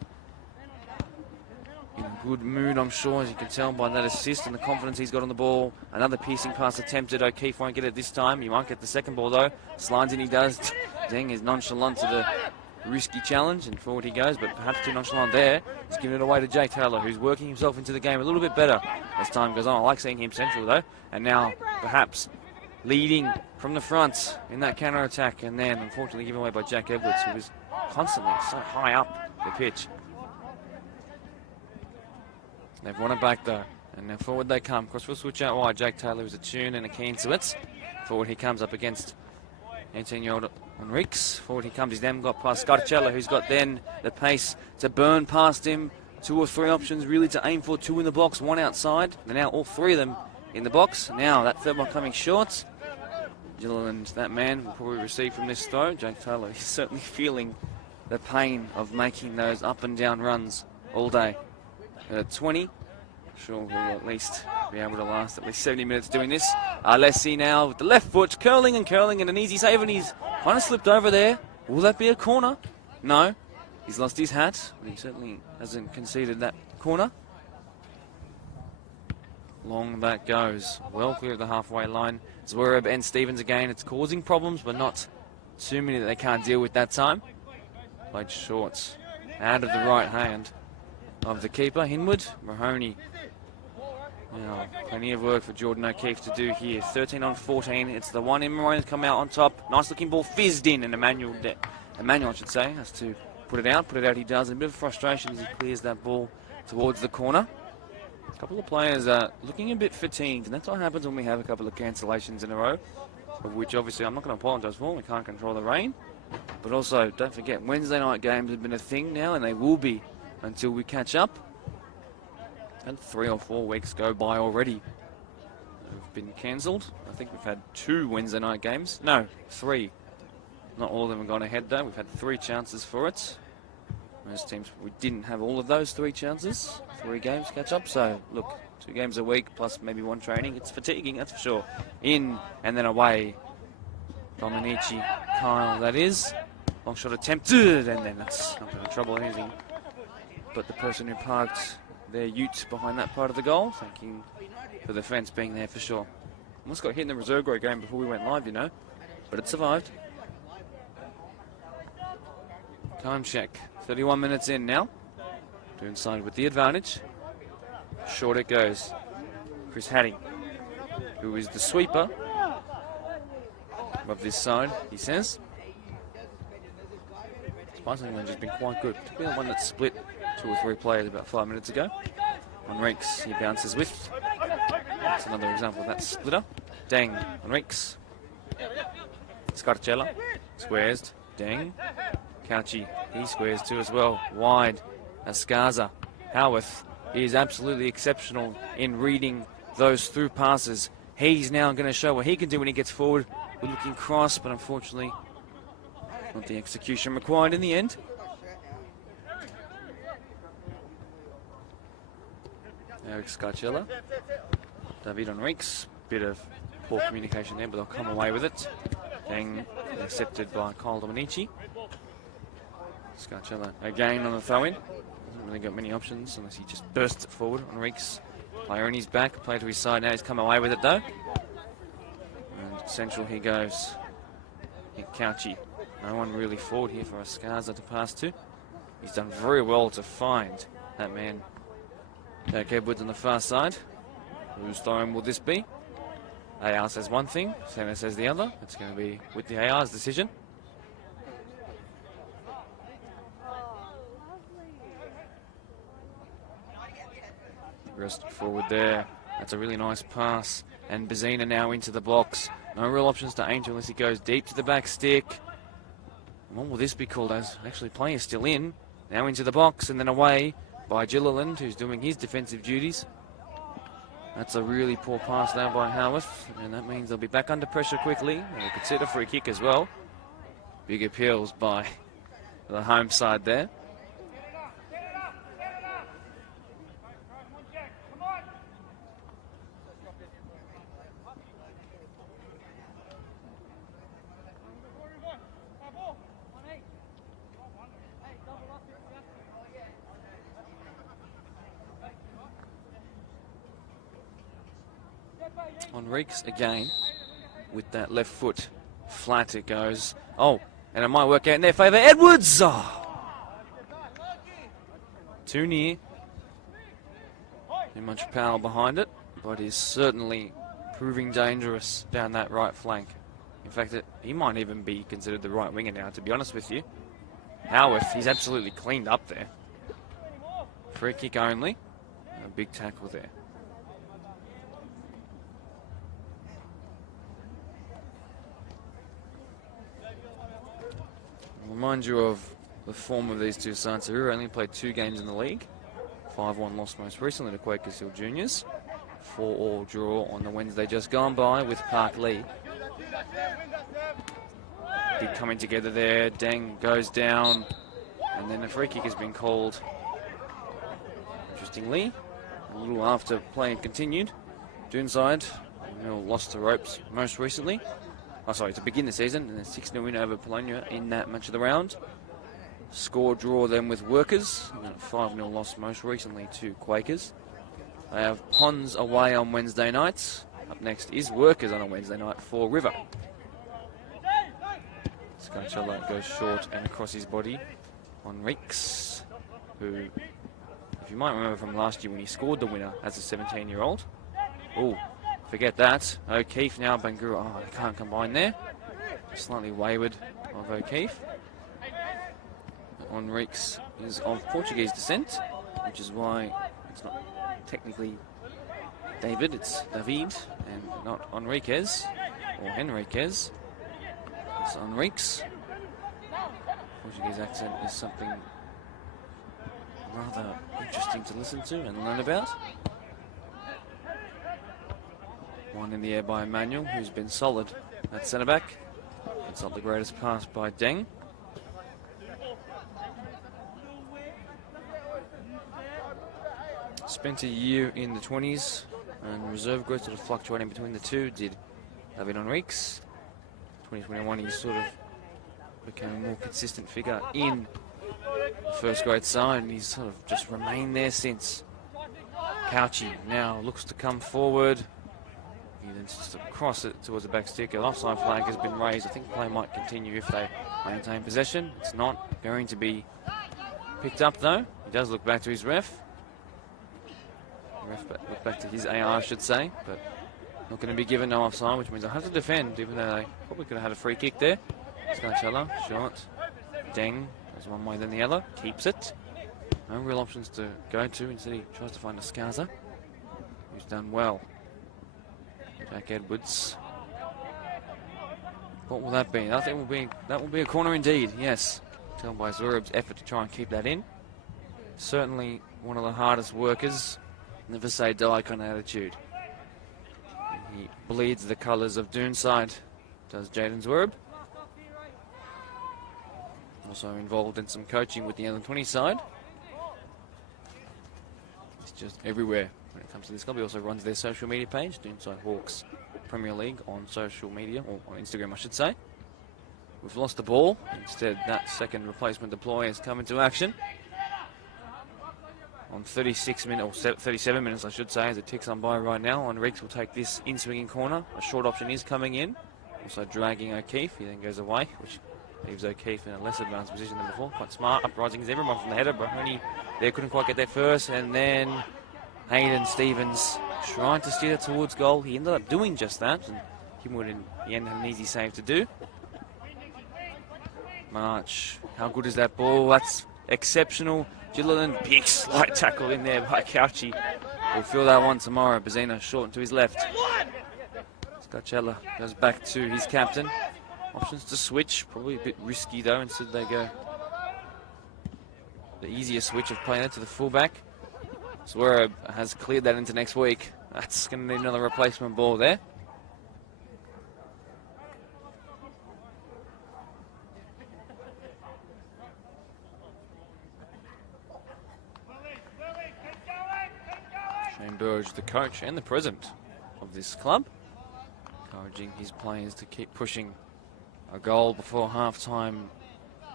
in a good mood, I'm sure, as you can tell by that assist and the confidence he's got on the ball. Another piercing pass attempted. O'Keefe won't get it this time. He might get the second ball, though. Slides in, he does. Deng is nonchalant to the risky challenge, and forward he goes, but perhaps too nonchalant there. He's giving it away to Jake Taylor, who's working himself into the game a little bit better as time goes on. I like seeing him central, though. And now, perhaps, leading from the front in that counter-attack, and then, unfortunately, given away by Jack Edwards, who was constantly so high up the pitch. They've won it back, though. And now forward they come. Crossfield switch out wide. Jake Taylor is attuned and keen to it. Forward he comes up against 18-year-old Enriques. Forward he comes. He's then got past Scarcella, who's got then the pace to burn past him. 2 or 3 options really to aim for. 2 in the box, 1 outside. They're now all 3 of them in the box. Now that third one coming short. Gilliland, that man, will probably receive from this throw. Jake Taylor is certainly feeling the pain of making those up and down runs all day. 20. Sure, we'll at least be able to last at least 70 minutes doing this. Alessi now with the left foot, curling and an easy save, and he's kind of slipped over there. Will that be a corner? No. He's lost his hat, but he certainly hasn't conceded that corner. Long that goes. Well clear of the halfway line. Zwerb and Stevens again. It's causing problems, but not too many that they can't deal with that time. Played short. Out of the right hand of the keeper, Hinwood. Mahoney. Now, plenty of work for Jordan O'Keefe to do here. 13 on 14. It's the one in Maroon that's come out on top. Nice looking ball fizzed in, and Emmanuel, I should say, has to put it out. Put it out he does. A bit of frustration as he clears that ball towards the corner. A couple of players are looking a bit fatigued, and that's what happens when we have a couple of cancellations in a row, of which obviously I'm not going to apologise for. We can't control the rain. But also, don't forget, Wednesday night games have been a thing now, and they will be until we catch up. And 3 or 4 weeks go by already. They've been cancelled. I think we've had 2 Wednesday night games. No, 3. Not all of them have gone ahead, though. We've had 3 chances for it. Most teams, we didn't have all of those 3 chances. 3 games catch up. So, look, 2 games a week plus maybe 1 training. It's fatiguing, that's for sure. In and then away. Dominici, Kyle, that is. Long shot attempted, and then that's not going to trouble anything. But the person who parked their ute behind that part of the goal, thanking for the fence being there for sure. Almost got hit in the reserve grade game before we went live, you know. But it survived. Time check. 31 minutes in now. Doonside with the advantage. Short it goes. Chris Hadding, who is the sweeper of this side, he says. Surprisingly, has just been quite good. Particularly the one that split 2 or 3 players about 5 minutes ago. Enriques, he bounces with. That's another example of that splitter. Deng, Enriques. Scarcella, squares. Deng. Couchy, he squares too as well. Wide. Ascaza. Howarth, he is absolutely exceptional in reading those through passes. He's now going to show what he can do when he gets forward. We're looking cross, but unfortunately not the execution required in the end. Eric Scarcella. David Enriques. Bit of poor communication there, but they'll come away with it. Deng accepted by Kyle Dominici. Scarcella again on the throw-in. Hasn't really got many options unless he just bursts it forward. Enriques, player on his back, play to his side now. He's come away with it though. And central he goes. Couchy. No one really forward here for Ascaza to pass to. He's done very well to find that man. Jack Edwards on the far side. Whose throw-in will this be? AR says one thing, Senna says the other. It's going to be with the AR's decision. Rest forward there. That's a really nice pass. And Bazina now into the box. No real options to Angel unless he goes deep to the back stick. What will this be called as? Actually, players still in. Now into the box and then away by Gilliland, who's doing his defensive duties. That's a really poor pass now by Howarth, and that means they'll be back under pressure quickly. And they could set a free kick as well. Big appeals by the home side there. On Reeks again, with that left foot flat it goes. Oh, and it might work out in their favour. Edwards! Oh. Too near. Too much power behind it, but is certainly proving dangerous down that right flank. In fact, he might even be considered the right winger now, to be honest with you. Howarth, he's absolutely cleaned up there. Free kick only. A big tackle there. I'll remind you of the form of these two sides who only played 2 games in the league. 5-1 loss most recently to Quakers Hill Juniors. 4-4 draw on the Wednesday just gone by with Park Lee. Big coming together there. Deng goes down, and then a free kick has been called. Interestingly, a little after play continued, Doonside lost the ropes most recently. To begin the season, and a 6-0 win over Polonia in that match of the round. Score draw then with Workers, and a 5-0 loss most recently to Quakers. They have Ponds away on Wednesday nights. Up next is Workers on a Wednesday night for River. Scarcella goes short and across his body on Reeks, who, if you might remember from last year when he scored the winner as a 17-year-old. Oh, forget that. O'Keefe now, Bangura. Oh, they can't combine there. Slightly wayward of O'Keefe. On Reeks is of Portuguese descent, which is why it's not technically David, it's David, and not Enriquez or Henriquez. It's Enriques. Portuguese accent is something rather interesting to listen to and learn about. One in the air by Emmanuel, who's been solid at centre back. It's not the greatest pass by Deng. Spent a year in the 20s, and reserve growth sort of fluctuating between the two. Did David Enriques. 2021, he sort of became a more consistent figure in the first grade side, and he's sort of just remained there since. Couchy now looks to come forward. He then just cross it towards the back stick. An offside flag has been raised. I think play might continue if they maintain possession. It's not going to be picked up though. He does look back to his ref. Look back to his AR, I should say, but not going to be given no offside, which means I have to defend, even though they probably could have had a free kick there. Scarcella, short. Deng goes one way then the other, keeps it. No real options to go to. Instead, he tries to find a Scarza, who's done well. Jack Edwards. What will that be? I think that will be a corner indeed. Yes, tell by Zurab's effort to try and keep that in. Certainly one of the hardest workers. Never say die kind of attitude. He bleeds the colours of Doonside, does Jaden Zwerb. Also involved in some coaching with the under-20 side. He's just everywhere when it comes to this club. He also runs their social media page, Doonside Hawks Premier League, on social media, or on Instagram I should say. We've lost the ball. Instead, that second replacement deploy has come into action. On 36 minutes, or 37 minutes I should say, as it ticks on by right now. Enriques will take this in-swinging corner. A short option is coming in. Also dragging O'Keefe. He then goes away, which leaves O'Keefe in a less advanced position than before. Quite smart. Uprising is everyone from the header. Brahoni there couldn't quite get there first. And then Hayden Stevens trying to steer it towards goal. He ended up doing just that. And Himwood in the end had an easy save to do. March. How good is that ball? That's exceptional. Gilliland, big slight tackle in there by Couchy. We'll feel that one tomorrow. Bazina short to his left. Scarcella goes back to his captain. Options to switch, probably a bit risky though. Instead they go the easier switch of playing it to the fullback. Zwerb has cleared that into next week. That's going to need another replacement ball there. Shane Burge, the coach and the president of this club, encouraging his players to keep pushing. A goal before half-time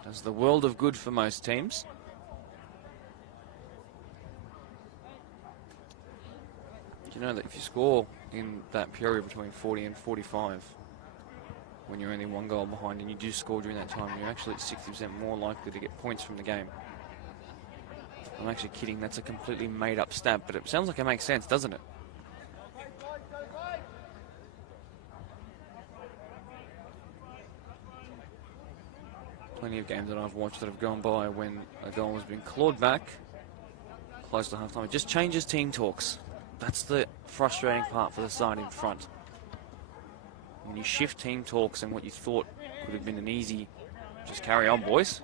does the world of good for most teams. Do you know that if you score in that period between 40 and 45. When you're only 1 goal behind and you do score during that time, you're actually 60% more likely to get points from the game. I'm actually kidding, that's a completely made up stat, but it sounds like it makes sense, doesn't it? Plenty of games that I've watched that have gone by when a goal has been clawed back close to half-time. It just changes team talks. That's the frustrating part for the side in front. When you shift team talks and what you thought could have been an easy, just carry on, boys.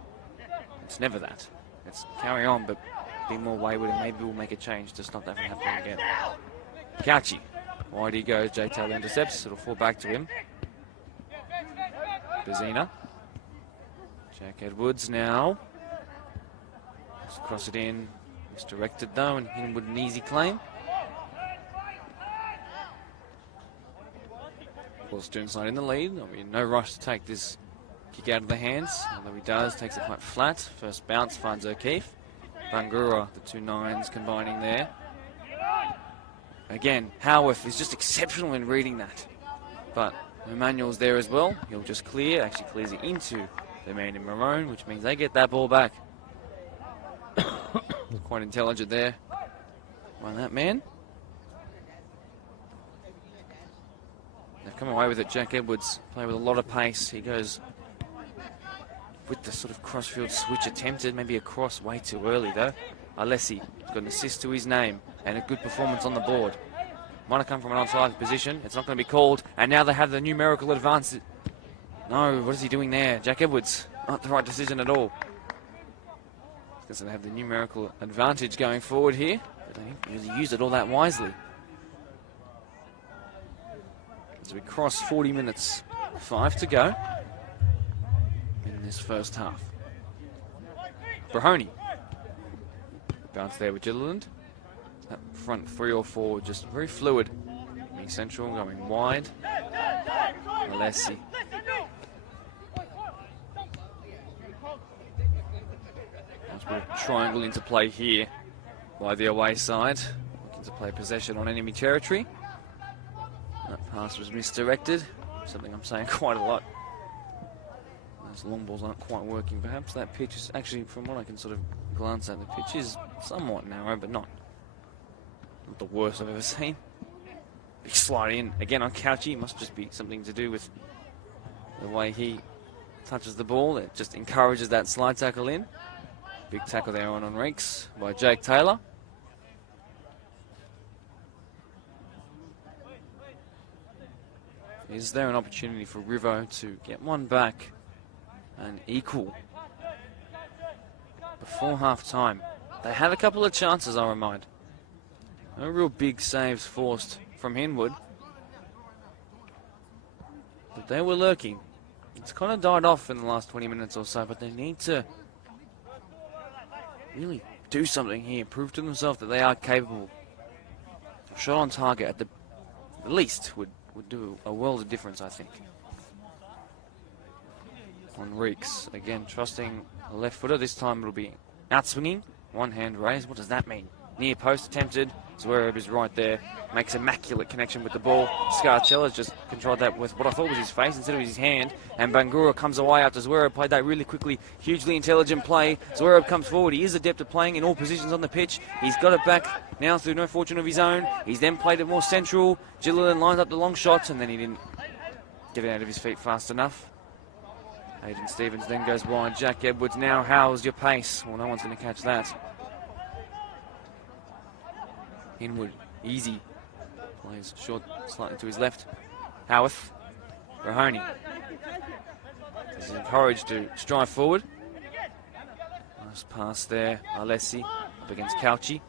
It's never that. It's carry on, but be more wayward, and maybe we'll make a change to stop that from happening again. Couchy. Wide he goes. Jake Taylor intercepts. It'll fall back to him. Bezina. Jack Edwards now. Let's cross it in. Misdirected though, and hit him with an easy claim. Of course, Doonside in the lead. There'll be no rush to take this kick out of the hands. Although he does, takes it quite flat. First bounce finds O'Keefe. Bangura, the 2 9s combining there. Again, Howarth is just exceptional in reading that. But Emmanuel's there as well. He'll just clear, actually clears it into the man in maroon, which means they get that ball back. Quite intelligent there by that man. They've come away with it. Jack Edwards play with a lot of pace. He goes with the sort of crossfield switch attempted. Maybe a cross way too early though. Alessi has got an assist to his name and a good performance on the board. Might have come from an onside position. It's not going to be called. And now they have the numerical advance. No, what is he doing there? Jack Edwards. Not the right decision at all. Because they have the numerical advantage going forward here. But they didn't really use it all that wisely. As we cross 40 minutes, 5 to go in this first half. Brahoni. Bounce there with Gilliland. That front 3 or 4 just very fluid. Being central, going wide. Alessi. Nice bit of triangle into play here by the away side. Looking to play possession on enemy territory. That pass was misdirected. Something I'm saying quite a lot. Those long balls aren't quite working. Perhaps that pitch is actually, from what I can sort of glance at, the pitch is somewhat narrow, but not the worst I've ever seen. Big slide in again on Couchy. It must just be something to do with the way he touches the ball. It just encourages that slide tackle in. Big tackle there on Reeks by Jake Taylor. Is there an opportunity for Rivo to get one back and equal before half-time? They had a couple of chances, I remind. No real big saves forced from Hinwood. But they were lurking. It's kind of died off in the last 20 minutes or so, but they need to really do something here. Prove to themselves that they are capable. A shot on target at the least would do a world of difference, I think. On Reeks, again, trusting a left footer. This time it'll be outswinging. One hand raised. What does that mean? Near post attempted. Zverev is right there. Makes immaculate connection with the ball. Scarcella's just controlled that with what I thought was his face instead of his hand. And Bangura comes away after Zverev played that really quickly. Hugely intelligent play. Zverev comes forward. He is adept at playing in all positions on the pitch. He's got it back now through no fortune of his own. He's then played it more central. Gilliland lines up the long shots, and then he didn't get it out of his feet fast enough. Hayden Stevens then goes wide. Jack Edwards now. How's your pace? Well, no one's going to catch that. Hinwood, easy. Plays short, slightly to his left. Howarth. Rahoney. He's encouraged to strive forward. Nice pass there. Alessi up against Couchy.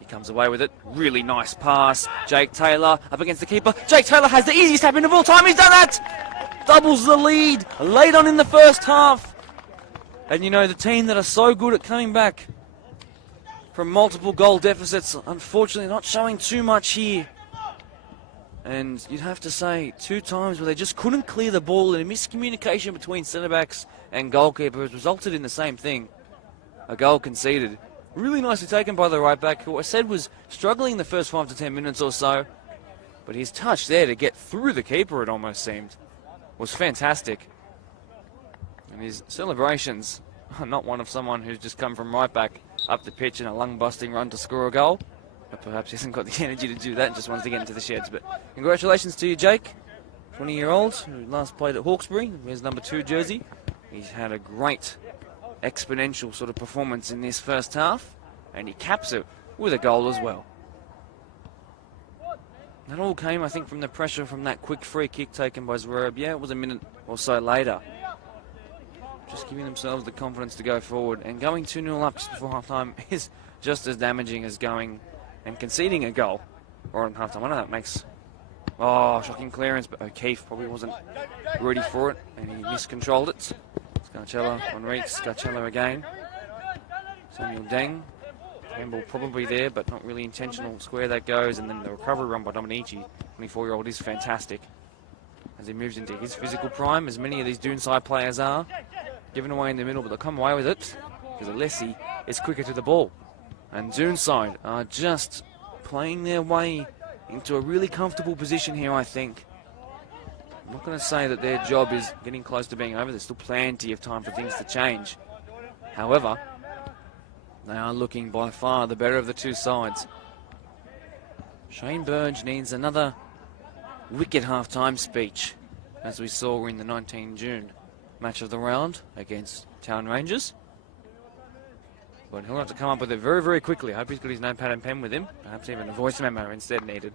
He comes away with it. Really nice pass. Jake Taylor up against the keeper. Jake Taylor has the easiest tap in of all time. He's done that! Doubles the lead. Late on in the first half. And you know, the team that are so good at coming back from multiple goal deficits, unfortunately not showing too much here. And you'd have to say 2 times where they just couldn't clear the ball, and a miscommunication between centre-backs and goalkeeper has resulted in the same thing. A goal conceded. Really nicely taken by the right-back, who I said was struggling the first 5 to 10 minutes or so. But his touch there to get through the keeper, it almost seemed, was fantastic. And his celebrations are not one of someone who's just come from right back up the pitch in a lung-busting run to score a goal. But perhaps he hasn't got the energy to do that and just wants to get into the sheds. But congratulations to you, Jake, 20-year-old, who last played at Hawkesbury. Wears number 2 jersey. He's had a great exponential sort of performance in this first half, and he caps it with a goal as well. That all came, I think, from the pressure from that quick free kick taken by Zwerb. Yeah, it was a minute or so later. Just giving themselves the confidence to go forward. And going 2-0 up just before half-time is just as damaging as going and conceding a goal. Or on half-time. I know that makes... Oh, shocking clearance, but O'Keefe probably wasn't ready for it, and he miscontrolled it. Scarcella on Reeks, Scarcella again. Samuel Deng. Handball probably there, but not really intentional. Square that goes, and then the recovery run by Dominici, 24-year-old, is fantastic. As he moves into his physical prime, as many of these Doonside players are. Given away in the middle, but they'll come away with it, because Alessi is quicker to the ball. And Doonside are just playing their way into a really comfortable position here, I think. I'm not going to say that their job is getting close to being over. There's still plenty of time for things to change. However, they are looking by far the better of the two sides. Shane Burge needs another wicked half-time speech, as we saw in the 19 June match of the round against Town Rangers. But he'll have to come up with it very, very quickly. I hope he's got his notepad and pen with him. Perhaps even a voice memo instead needed,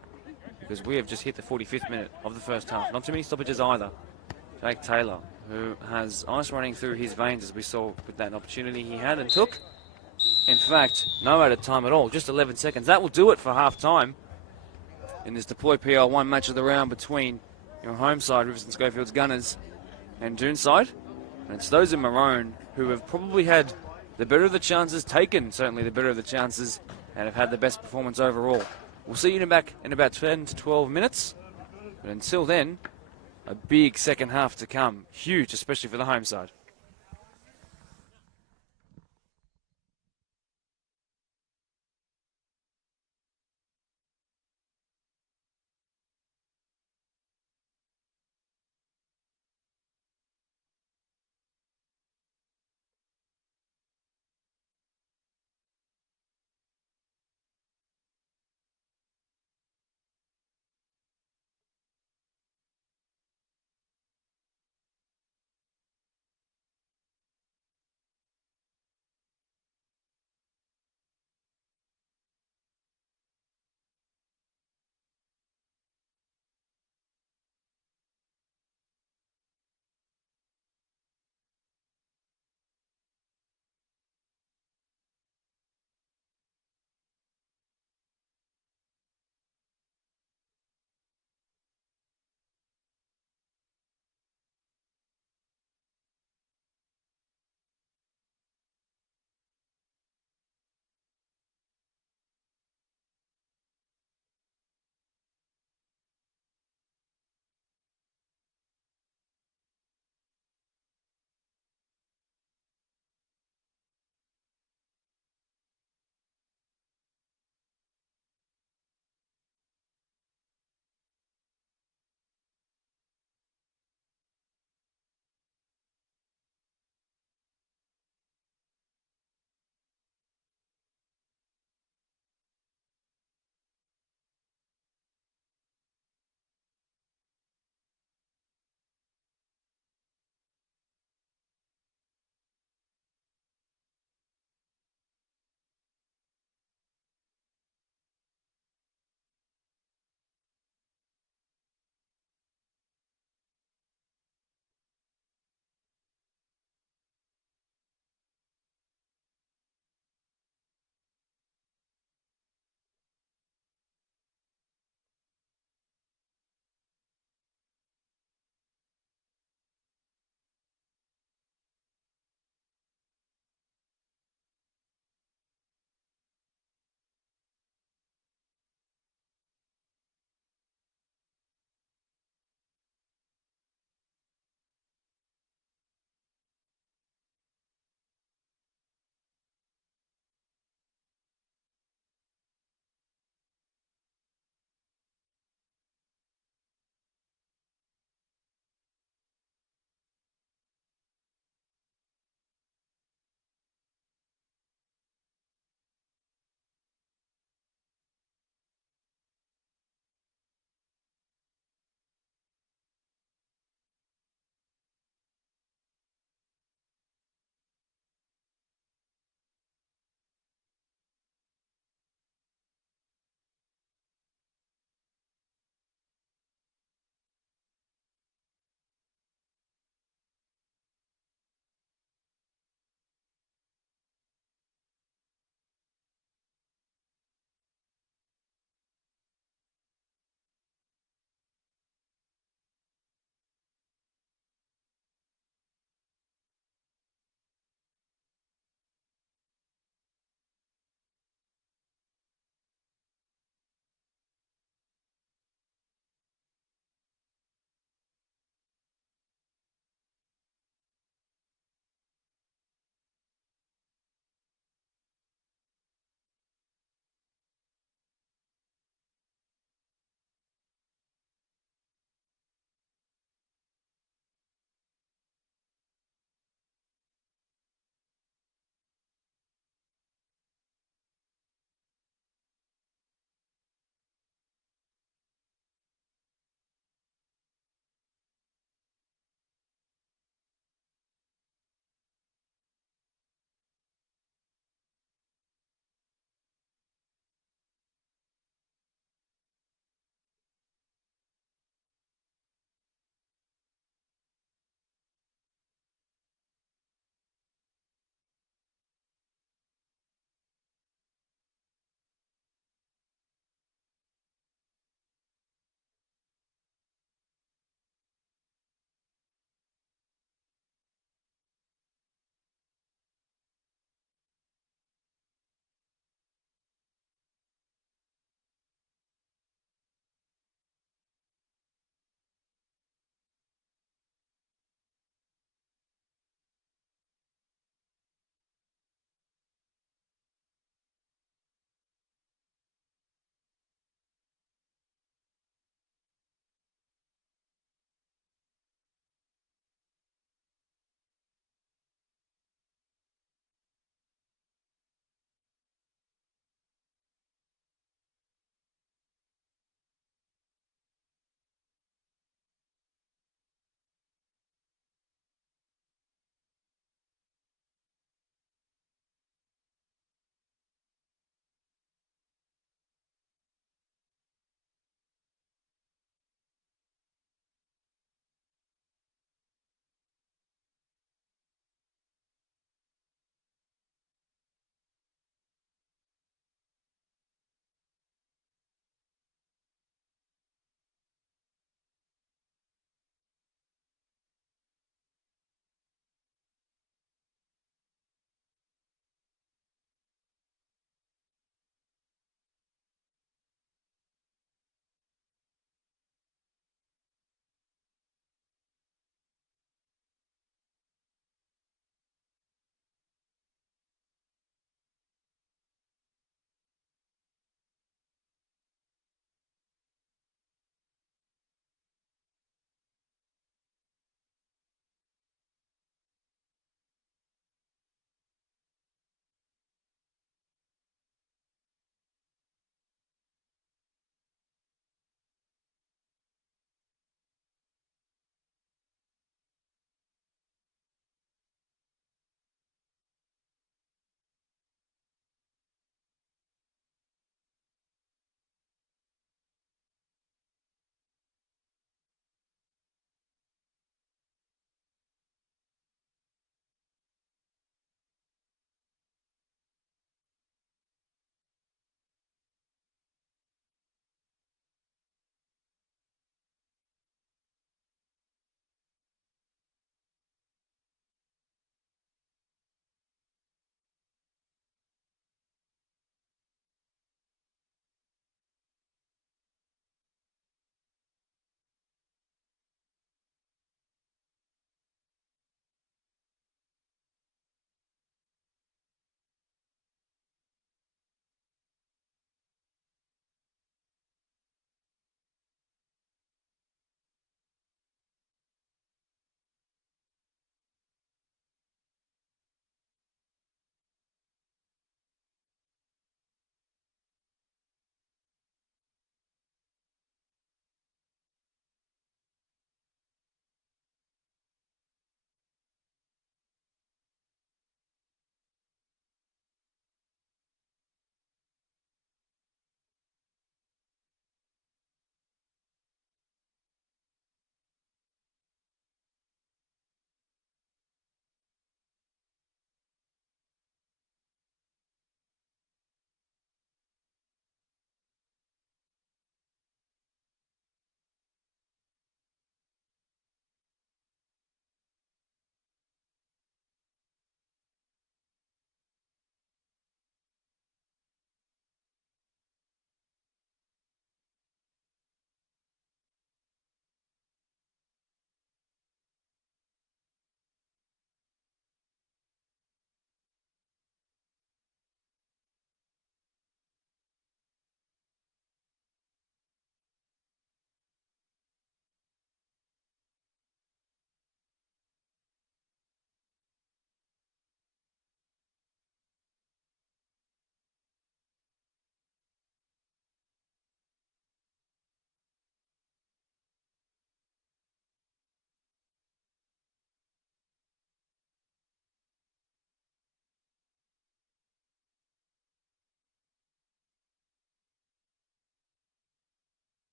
because we have just hit the 45th minute of the first half. Not too many stoppages either. Jake Taylor, who has ice running through his veins, as we saw with that opportunity he had and took. In fact, no added time at all, just 11 seconds. That will do it for half-time in this Deploy PL1 match of the round between your home side, Riverstone Schofields Gunners, and Doonside. And it's those in maroon who have probably had the better of the chances, taken certainly the better of the chances, and have had the best performance overall. We'll see you back in about 10 to 12 minutes. But until then, a big second half to come. Huge, especially for the home side.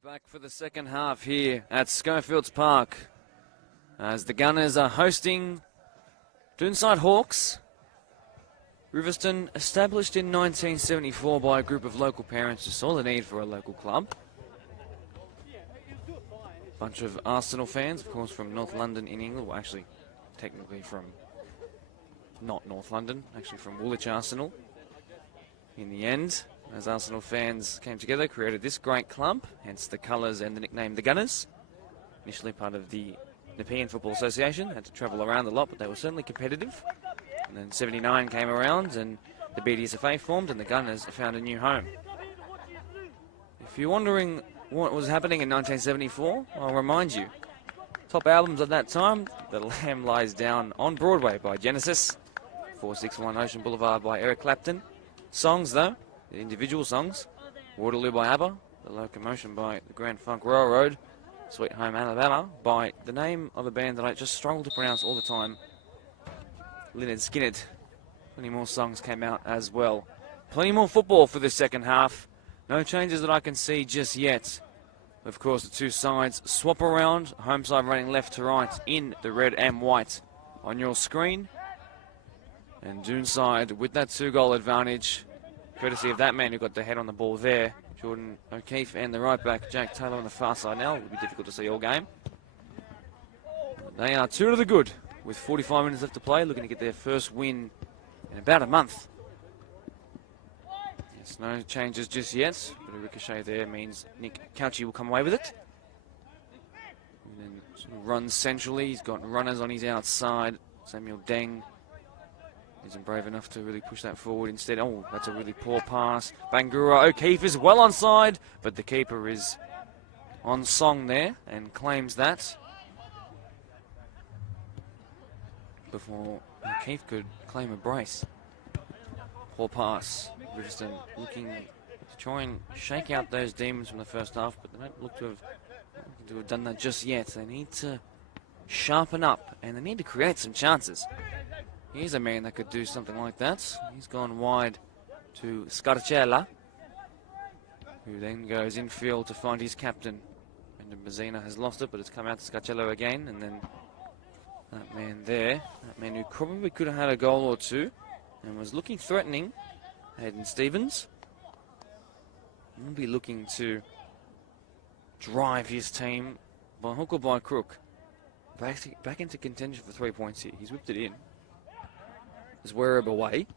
Back for the second half here at Schofields Park as the Gunners are hosting Doonside Hawks. Riverstone, established in 1974 by a group of local parents who saw the need for a local club. Bunch of Arsenal fans, of course, from North London in England. Well, actually, technically from not North London, actually from Woolwich Arsenal. In the end, as Arsenal fans came together, created this great club, hence the colours and the nickname the Gunners. Initially part of the Nepean Football Association, had to travel around a lot, but they were certainly competitive. And then 79 came around and the BDSFA formed and the Gunners found a new home. If you're wondering what was happening in 1974, I'll remind you. Top albums at that time, The Lamb Lies Down on Broadway by Genesis, 461 Ocean Boulevard by Eric Clapton. Songs though, the individual songs, Waterloo by ABBA, The Locomotion by the Grand Funk Railroad, Sweet Home Alabama by the name of a band that I just struggle to pronounce all the time, Lynyrd Skynyrd. Plenty more songs came out as well. Plenty more football for the second half. No changes that I can see just yet. Of course, the two sides swap around. Home side running left to right in the red and white on your screen. And Doonside with that 2-goal advantage, courtesy of that man who got the head on the ball there, Jordan O'Keefe, and the right back, Jack Taylor, on the far side now. It will be difficult to see all game. They are 2 to the good with 45 minutes left to play, looking to get their first win in about a month. Yes, no changes just yet, but a ricochet there means Nick Couchy will come away with it. And then sort of runs centrally. He's got runners on his outside. Samuel Deng isn't brave enough to really push that forward. Instead, oh, that's a really poor pass. Bangura O'Keefe is well onside, but the keeper is on song there and claims that before O'Keefe could claim a brace. Poor pass. Riverstone looking to try and shake out those demons from the first half, but they don't look to have done that just yet. They need to sharpen up and they need to create some chances. Here's a man that could do something like that. He's gone wide to Scarcella, who then goes infield to find his captain. And Mazzina has lost it, but it's come out to Scarcella again, and then that man there, that man who probably could have had a goal or two and was looking threatening, Hayden Stevens, will be looking to drive his team by hook or by crook back into contention for 3 points here. He's whipped it in. Is Werrib away.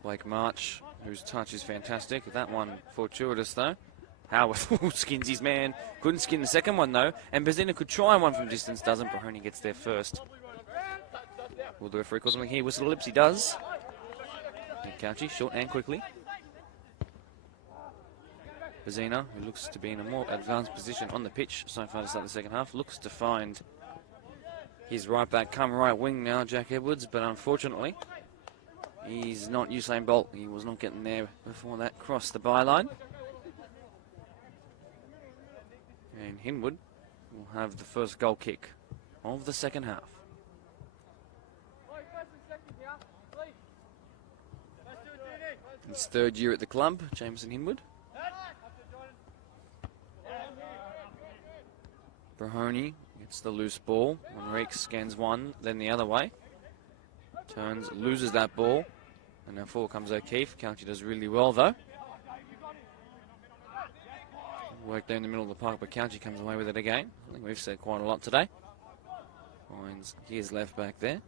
Blake March, whose touch is fantastic. That one fortuitous though. Howarth skins his man. Couldn't skin the second one though. And Bazina could try one from distance, doesn't. Brahoni gets there first. Will the referee call something here? Whistle lips, he does. Couchy, short and quickly. Bazina, who looks to be in a more advanced position on the pitch so far to start the second half, looks to find his right back come right wing now, Jack Edwards, but unfortunately he's not Usain Bolt. He was not getting there before that crossed the byline. And Hinwood will have the first goal kick of the second half. His third year at the club, Jameson Hinwood. Brahoni gets the loose ball. Enrique scans one, then the other way. Turns, loses that ball. And now forward comes O'Keefe. Couchy does really well though. Work there in the middle of the park, but Couchy comes away with it again. I think we've said quite a lot today. Finds his left back there.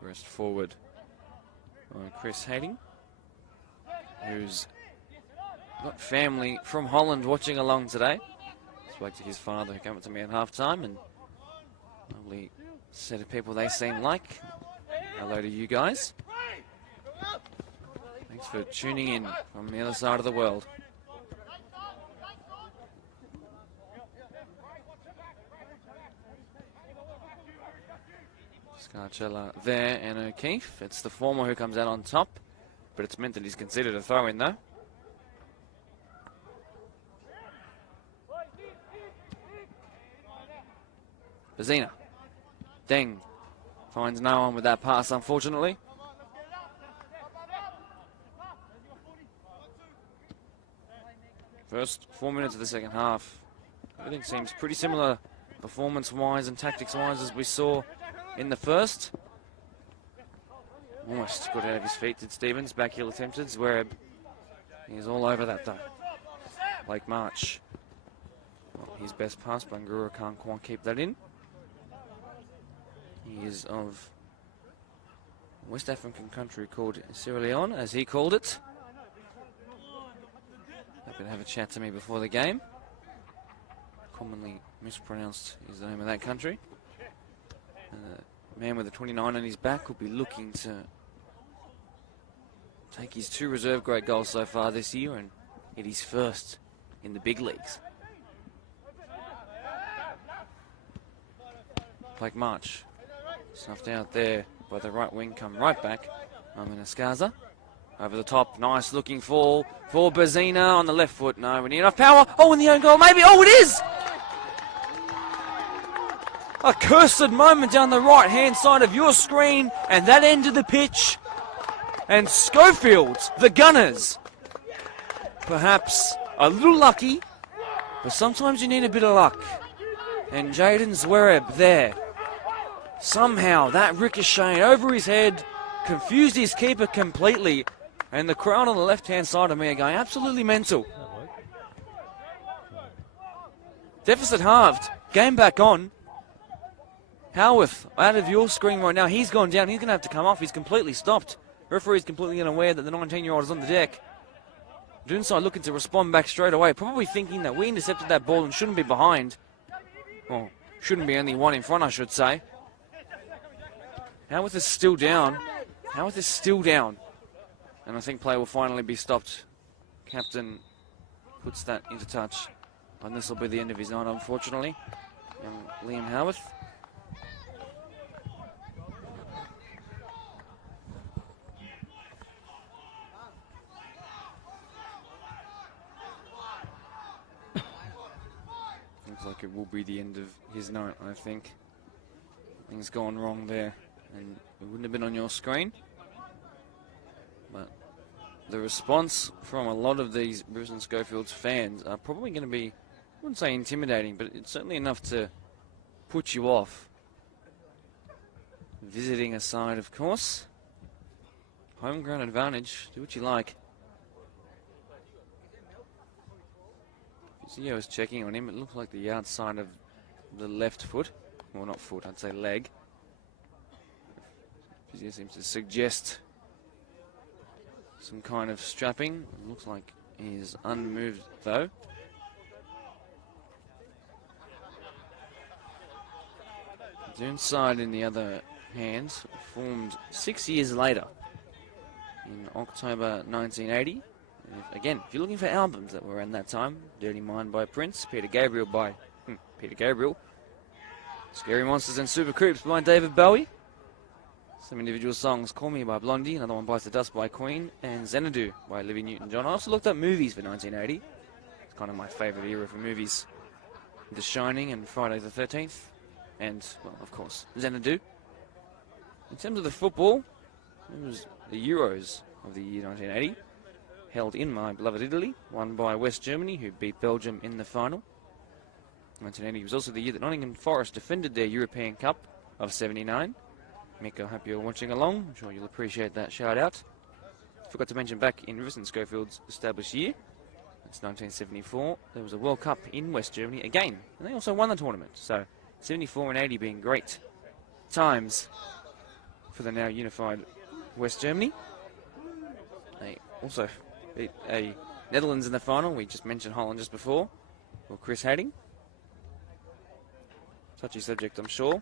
Rest forward by Chris Hading, who's got family from Holland watching along today. Spoke to his father who came up to me at half-time, and lovely set of people they seem like. Hello to you guys. Thanks for tuning in from the other side of the world. Scarcella there and O'Keefe. It's the former who comes out on top, but it's meant that he's considered a throw-in though. Bazina. Deng finds no one with that pass, unfortunately. First 4 minutes of the second half. Everything seems pretty similar performance-wise and tactics-wise as we saw in the first. Almost got out of his feet, did Stevens. Back heel attempted. Zwereb. He's all over that, though. Blake March. Well, his best pass, but Ngura can't quite keep that in. He is of West African country called Sierra Leone, as he called it. Happy to have a chat to me before the game. Commonly mispronounced is the name of that country. The man with the 29 on his back will be looking to take his 2 reserve grade goals so far this year and hit his first in the big leagues. Blake March snuffed out there by the right wing, come right back. Escaza over the top, nice looking fall for Bazina on the left foot. No, we need enough power. Oh, in the own goal, maybe. Oh, it is! A cursed moment down the right-hand side of your screen, and that end of the pitch. And Schofields, the Gunners, perhaps a little lucky, but sometimes you need a bit of luck. And Jaden Zwereb there. Somehow that ricochet over his head confused his keeper completely, and the crowd on the left-hand side of me are going absolutely mental. Deficit halved. Game back on. Howarth out of your screen right now. He's gone down. He's going to have to come off. He's completely stopped. Referee's completely unaware that the 19-year-old is on the deck. Doonside looking to respond back straight away, probably thinking that we intercepted that ball and shouldn't be behind. Well, shouldn't be only one in front, I should say. Howarth is still down. Howarth is still down. And I think play will finally be stopped. Captain puts that into touch. And this will be the end of his night, unfortunately. Young Liam Howarth. Looks like it will be the end of his night, I think. Things gone wrong there, and it wouldn't have been on your screen. But the response from a lot of these Riverstone Schofields fans are probably going to be, I wouldn't say intimidating, but it's certainly enough to put you off. Visiting a side, of course. Home ground advantage, do what you like. See, I was checking on him. It looked like the outside of the left foot. Well, not foot, I'd say leg. Physio seems to suggest some kind of strapping. It looks like he's unmoved, though. Doonside, in the other hand, formed 6 years later, in October 1980. Again, if you're looking for albums that were around that time, Dirty Mind by Prince, Peter Gabriel by Peter Gabriel, Scary Monsters and Super Creeps by David Bowie, some individual songs, Call Me by Blondie, another one, Bites the Dust by Queen, and Xanadu by Olivia Newton-John. I also looked up movies for 1980. It's kind of my favourite era for movies. The Shining and Friday the 13th, and, well, of course, Xanadu. In terms of the football, it was the Euros of the year 1980. Held in my beloved Italy, won by West Germany, who beat Belgium in the final. 1980 was also the year that Nottingham Forest defended their European Cup of 79. Mick, I hope you're watching along. I'm sure you'll appreciate that shout out. Forgot to mention back in Riverstone Schofields' established year, that's 1974, there was a World Cup in West Germany again, and they also won the tournament. So 74 and 80 being great times for the now unified West Germany. They also beat a Netherlands in the final. We just mentioned Holland just before. Or Chris Hadding. Touchy subject, I'm sure.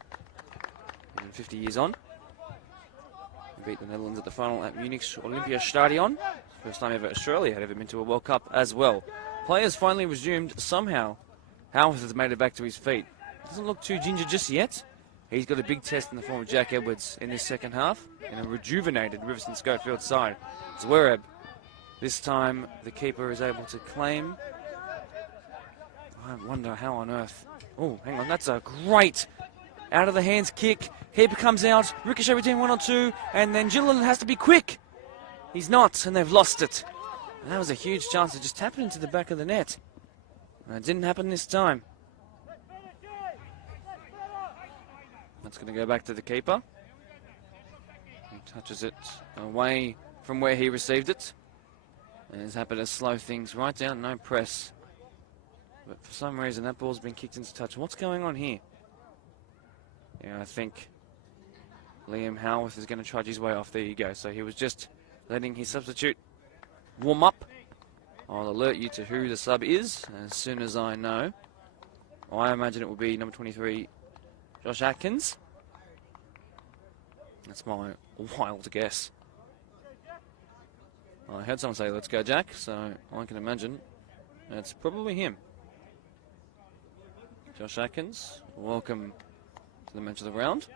And 50 years on. We beat the Netherlands at the final at Munich's Olympiastadion. First time ever Australia had ever been to a World Cup as well. Players finally resumed somehow. Howarth has made it back to his feet. Doesn't look too ginger just yet. He's got a big test in the form of Jack Edwards in this second half. In a rejuvenated Riverstone Schofield side. Zwereb. This time, the keeper is able to claim. I wonder how on earth. Oh, hang on, that's a great out-of-the-hands kick. Keeper comes out, ricochet between 1 or 2, and then Gilliland has to be quick. He's not, and they've lost it. And that was a huge chance to just tap it into the back of the net. And it didn't happen this time. That's going to go back to the keeper. He touches it away from where he received it. And he's happy to slow things right down, no press. But for some reason, that ball's been kicked into touch. What's going on here? Yeah, I think Liam Howarth is going to trudge his way off. There you go. So he was just letting his substitute warm up. I'll alert you to who the sub is as soon as I know. I imagine it will be number 23, Josh Atkins. That's my wild guess. I heard someone say, let's go, Jack, so I can imagine it's probably him. Josh Atkins, welcome to the match of the round.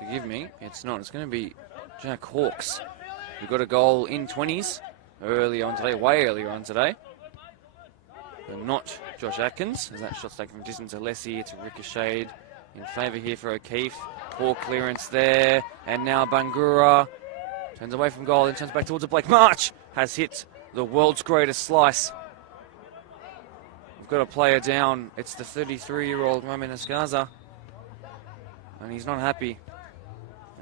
Forgive me, it's not. It's going to be Jack Hawkes. We got a goal in 20s early on today, way earlier on today. But not Josh Atkins, as that shot's taken from distance. Alessi, it's ricocheted in favour here for O'Keefe. Poor clearance there, and now Bangura turns away from goal and turns back towards it. Blake March has hit the world's greatest slice. We've got a player down. It's the 33-year-old Roman Escaza, and he's not happy.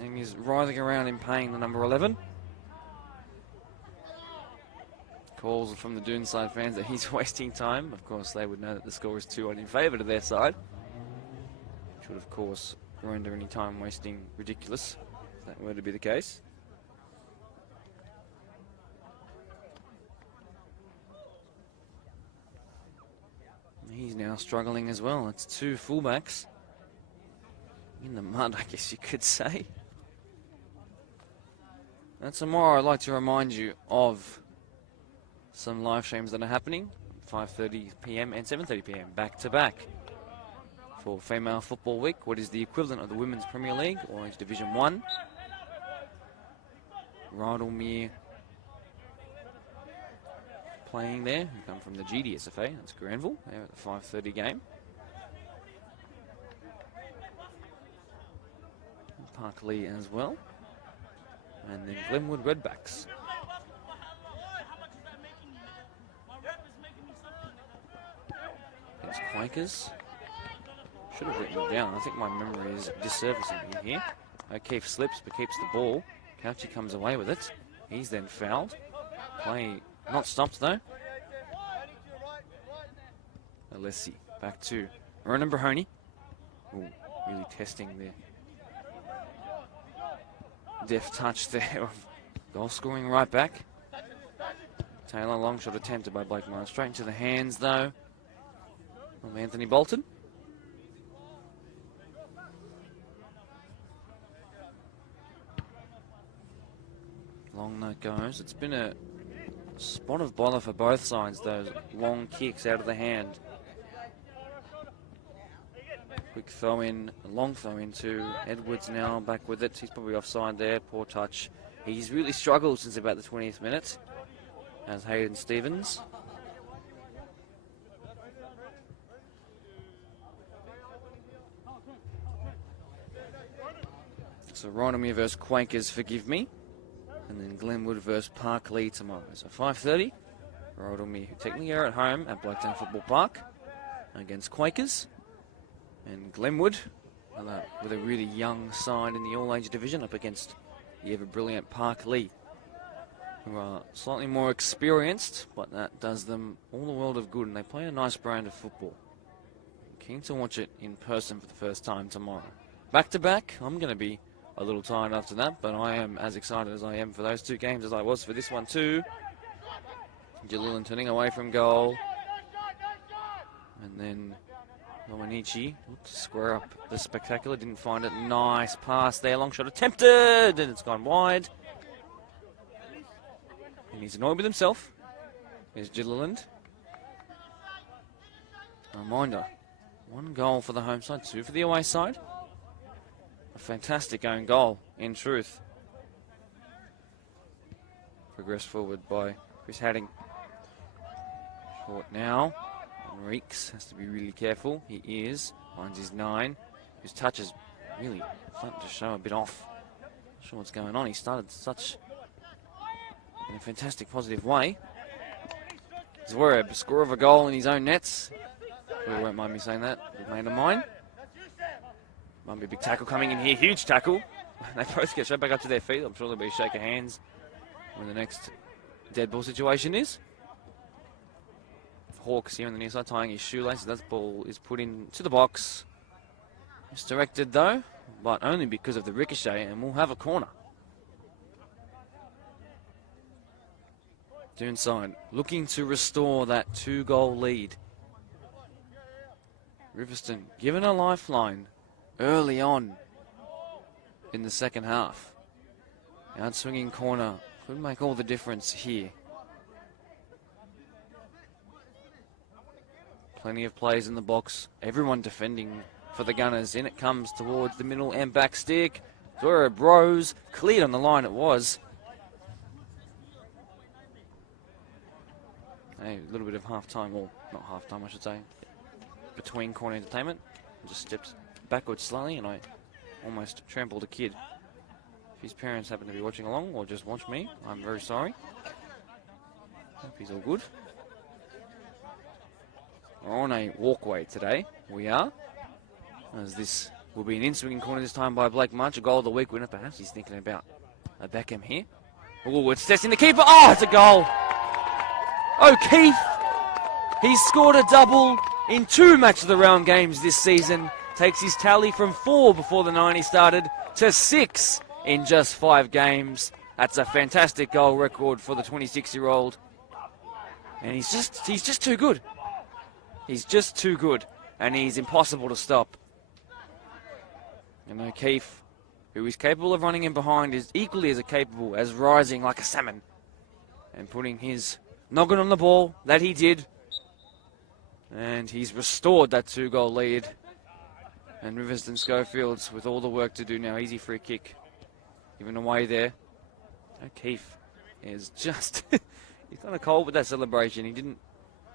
And he's writhing around in pain, the number 11. Calls from the Doonside fans that he's wasting time. Of course, they would know that the score is 2-1 in favour to their side. Which would, of course, render any time wasting ridiculous, if that were to be the case. He's now struggling as well. It's two fullbacks in the mud, I guess you could say. And tomorrow I'd like to remind you of some live streams that are happening, 5:30 p.m. and 7:30 p.m. back to back for Female Football Week, what is the equivalent of the Women's Premier League, Orange Division 1. Rydalmere playing there, who come from the GDSFA, that's Granville, there at the 5:30 game. Parkley as well. And then Glenwood Redbacks. It's Quakers. Should have written it down. I think my memory is disservicing me here. O'Keefe slips but keeps the ball. Couchy comes away with it. He's then fouled. Play not stopped though. Alessi back to Ronan Brahoni. Ooh, really testing there. Deft touch there of goal scoring right back. Taylor, long shot attempted by Blake Marsh. Straight into the hands though of Anthony Bolton. Long that goes. It's been a spot of bother for both sides, those long kicks out of the hand. Quick throw in, a long throw in to Edwards now back with it. He's probably offside there, poor touch. He's really struggled since about the 20th minute, as Hayden Stevens. So Rydalmere versus Quakers, forgive me. And then Glenwood versus Parkley tomorrow. So 5:30, Rydalmere, who technically are at home at Blacktown Football Park, against Quakers. And Glenwood, with a really young side in the all-age division, up against the ever-brilliant Parkley, who are slightly more experienced, but that does them all the world of good, and they play a nice brand of football. Keen to watch it in person for the first time tomorrow. Back-to-back, I'm going to be a little tired after that, but I am as excited as I am for those two games as I was for this one too. Jalilin turning away from goal. And then Lomanici to square up the spectacular, didn't find it. Nice pass there, long shot attempted, and it's gone wide. And he's annoyed with himself. There's Gilliland. A reminder, 1 goal for the home side, 2 for the away side. A fantastic own goal, in truth. Progressed forward by Chris Hadding. Short now. Reeks has to be really careful. He is. Finds his 9. His touch is really starting to show a bit off. Not sure what's going on. He started in a fantastic positive way. Zwerb, score of a goal in his own nets. You won't mind me saying that. Good mate of mine. Might be a big tackle coming in here. Huge tackle. They both get straight back up to their feet. I'm sure there'll be a shake of hands when the next dead ball situation is. Hawks here on the near side tying his shoelaces. That ball is put into the box. Misdirected though, but only because of the ricochet, and we'll have a corner. Doonside looking to restore that 2-goal lead. Riverstone given a lifeline early on in the second half. Out swinging corner could make all the difference here. Plenty of plays in the box. Everyone defending for the Gunners. In it comes towards the middle and back stick. Dora Bros cleared on the line. It was. A little bit of half-time, or not half-time I should say, between corner entertainment. I just stepped backwards slightly and I almost trampled a kid. If his parents happen to be watching along or just watch me, I'm very sorry. Hope he's all good. We're on a walkway today. We are. As this will be an in-swinging corner this time by Blake March, a goal of the week winner. Perhaps he's thinking about a Beckham here. Oh, it's testing the keeper. Oh, it's a goal. O'Keefe, he's scored a double in 2 match of the round games this season. Takes his tally from 4 before the 90 started to 6 in just 5 games. That's a fantastic goal record for the 26-year-old. And he's just too good. He's just too good, and he's impossible to stop. And O'Keefe, who is capable of running in behind, is equally as capable as rising like a salmon and putting his noggin on the ball that he did. And he's restored that 2-goal lead. And Riverstone Schofields with all the work to do now. Easy free kick given away there. O'Keefe is just... he's kind of cold with that celebration. He didn't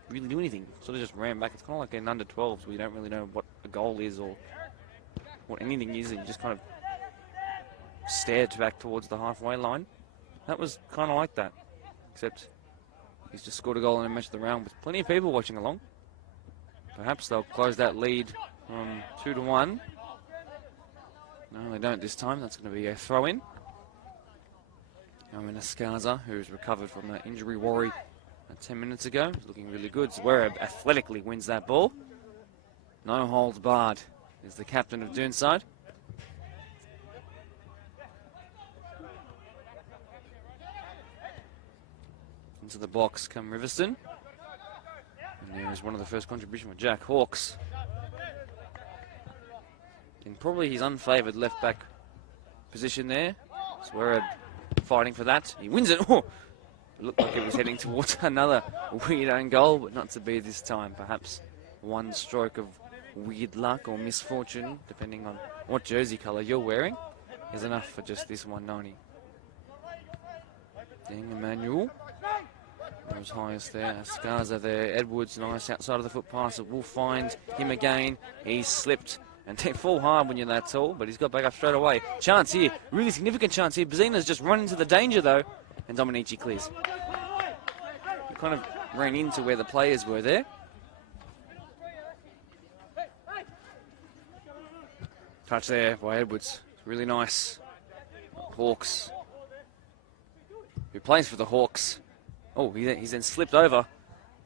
really do anything. Sort of just ran back. It's kind of like an under-12s where you don't really know what a goal is or what anything is. And you just kind of stared back towards the halfway line. That was kind of like that. Except he's just scored a goal in a match of the round with plenty of people watching along. Perhaps they'll close that lead from 2-1. No, they don't this time. That's going to be a throw-in. Now in Escaza, who's recovered from that injury worry 10 minutes ago. He's looking really good. Zwerb athletically wins that ball. No holds barred is the captain of Doonside. Into the box come Riverstone. And there is one of the first contribution with Jack Hawks. In probably his unfavoured left back position there. Zwerb fighting for that. He wins it. Oh! It looked like it was heading towards another weird own goal, but not to be this time. Perhaps one stroke of weird luck or misfortune, depending on what jersey colour you're wearing, is enough for just this 190. Dang Emmanuel. Goes highest there. Escaza there. Edwards, nice outside of the foot pass. It will find him again. He's slipped. And they fall hard when you're that tall, but he's got back up straight away. Chance here. Really significant chance here. Bazina's just run into the danger, though. And Dominici clears. He kind of ran into where the players were there. Touch there by Edwards. Really nice. Hawks. Who plays for the Hawks. Oh, he's then slipped over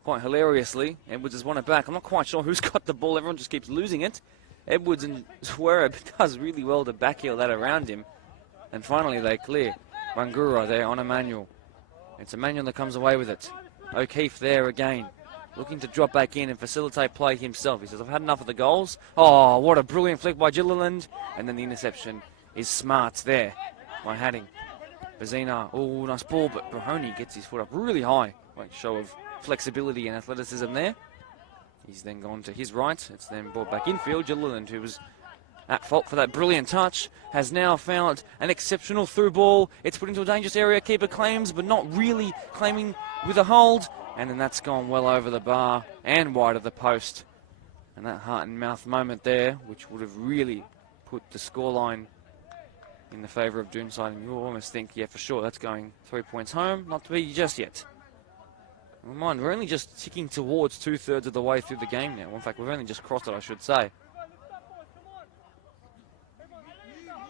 quite hilariously. Edwards has won it back. I'm not quite sure who's got the ball. Everyone just keeps losing it. Edwards and Zwerb does really well to backheel that around him. And finally they clear. Rangura there on Emmanuel. It's Emmanuel that comes away with it. O'Keefe there again. Looking to drop back in and facilitate play himself. He says, I've had enough of the goals. Oh, what a brilliant flick by Gilliland. And then the interception is smart there by Hadding. Bazina, oh, nice ball, but Brahoni gets his foot up really high. Like show of flexibility and athleticism there. He's then gone to his right. It's then brought back infield. Gilliland, who was at fault for that brilliant touch, has now found an exceptional through ball. It's put into a dangerous area. Keeper claims, but not really claiming with a hold. And then that's gone well over the bar and wide of the post. And that heart and mouth moment there, which would have really put the scoreline in the favour of Doonside. And you almost think, yeah, for sure, that's going 3 points home. Not to be just yet. Mind, we're only just ticking towards 2/3 of the way through the game now. In fact, we've only just crossed it, I should say.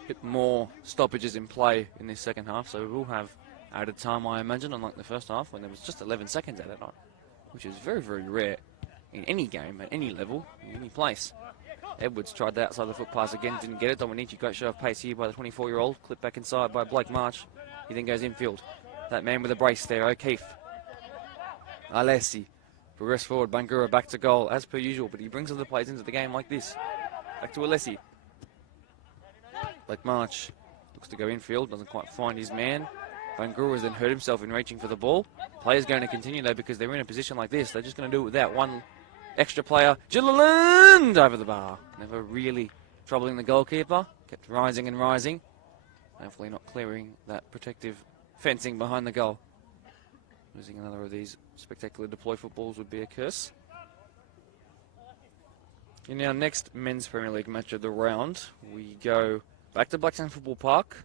Bit more stoppages in play in this second half, so we will have added time, I imagine, unlike the first half when there was just 11 seconds added on, which is very, very rare in any game, at any level, in any place. Edwards tried the outside of the foot pass again, didn't get it. Dominici, great show of pace here by the 24-year-old. Clipped back inside by Blake March. He then goes infield. That man with a brace there, O'Keefe. Alessi. Progress forward, Bangura back to goal, as per usual, but he brings other players into the game like this. Back to Alessi. Blake March looks to go infield, doesn't quite find his man. Bangura has then hurt himself in reaching for the ball. Players going to continue though because they're in a position like this. They're just going to do it without one extra player. Gilliland over the bar. Never really troubling the goalkeeper. Kept rising and rising. Hopefully not clearing that protective fencing behind the goal. Losing another of these spectacular deploy footballs would be a curse. In our next men's Premier League match of the round, we go back to Blacktown Football Park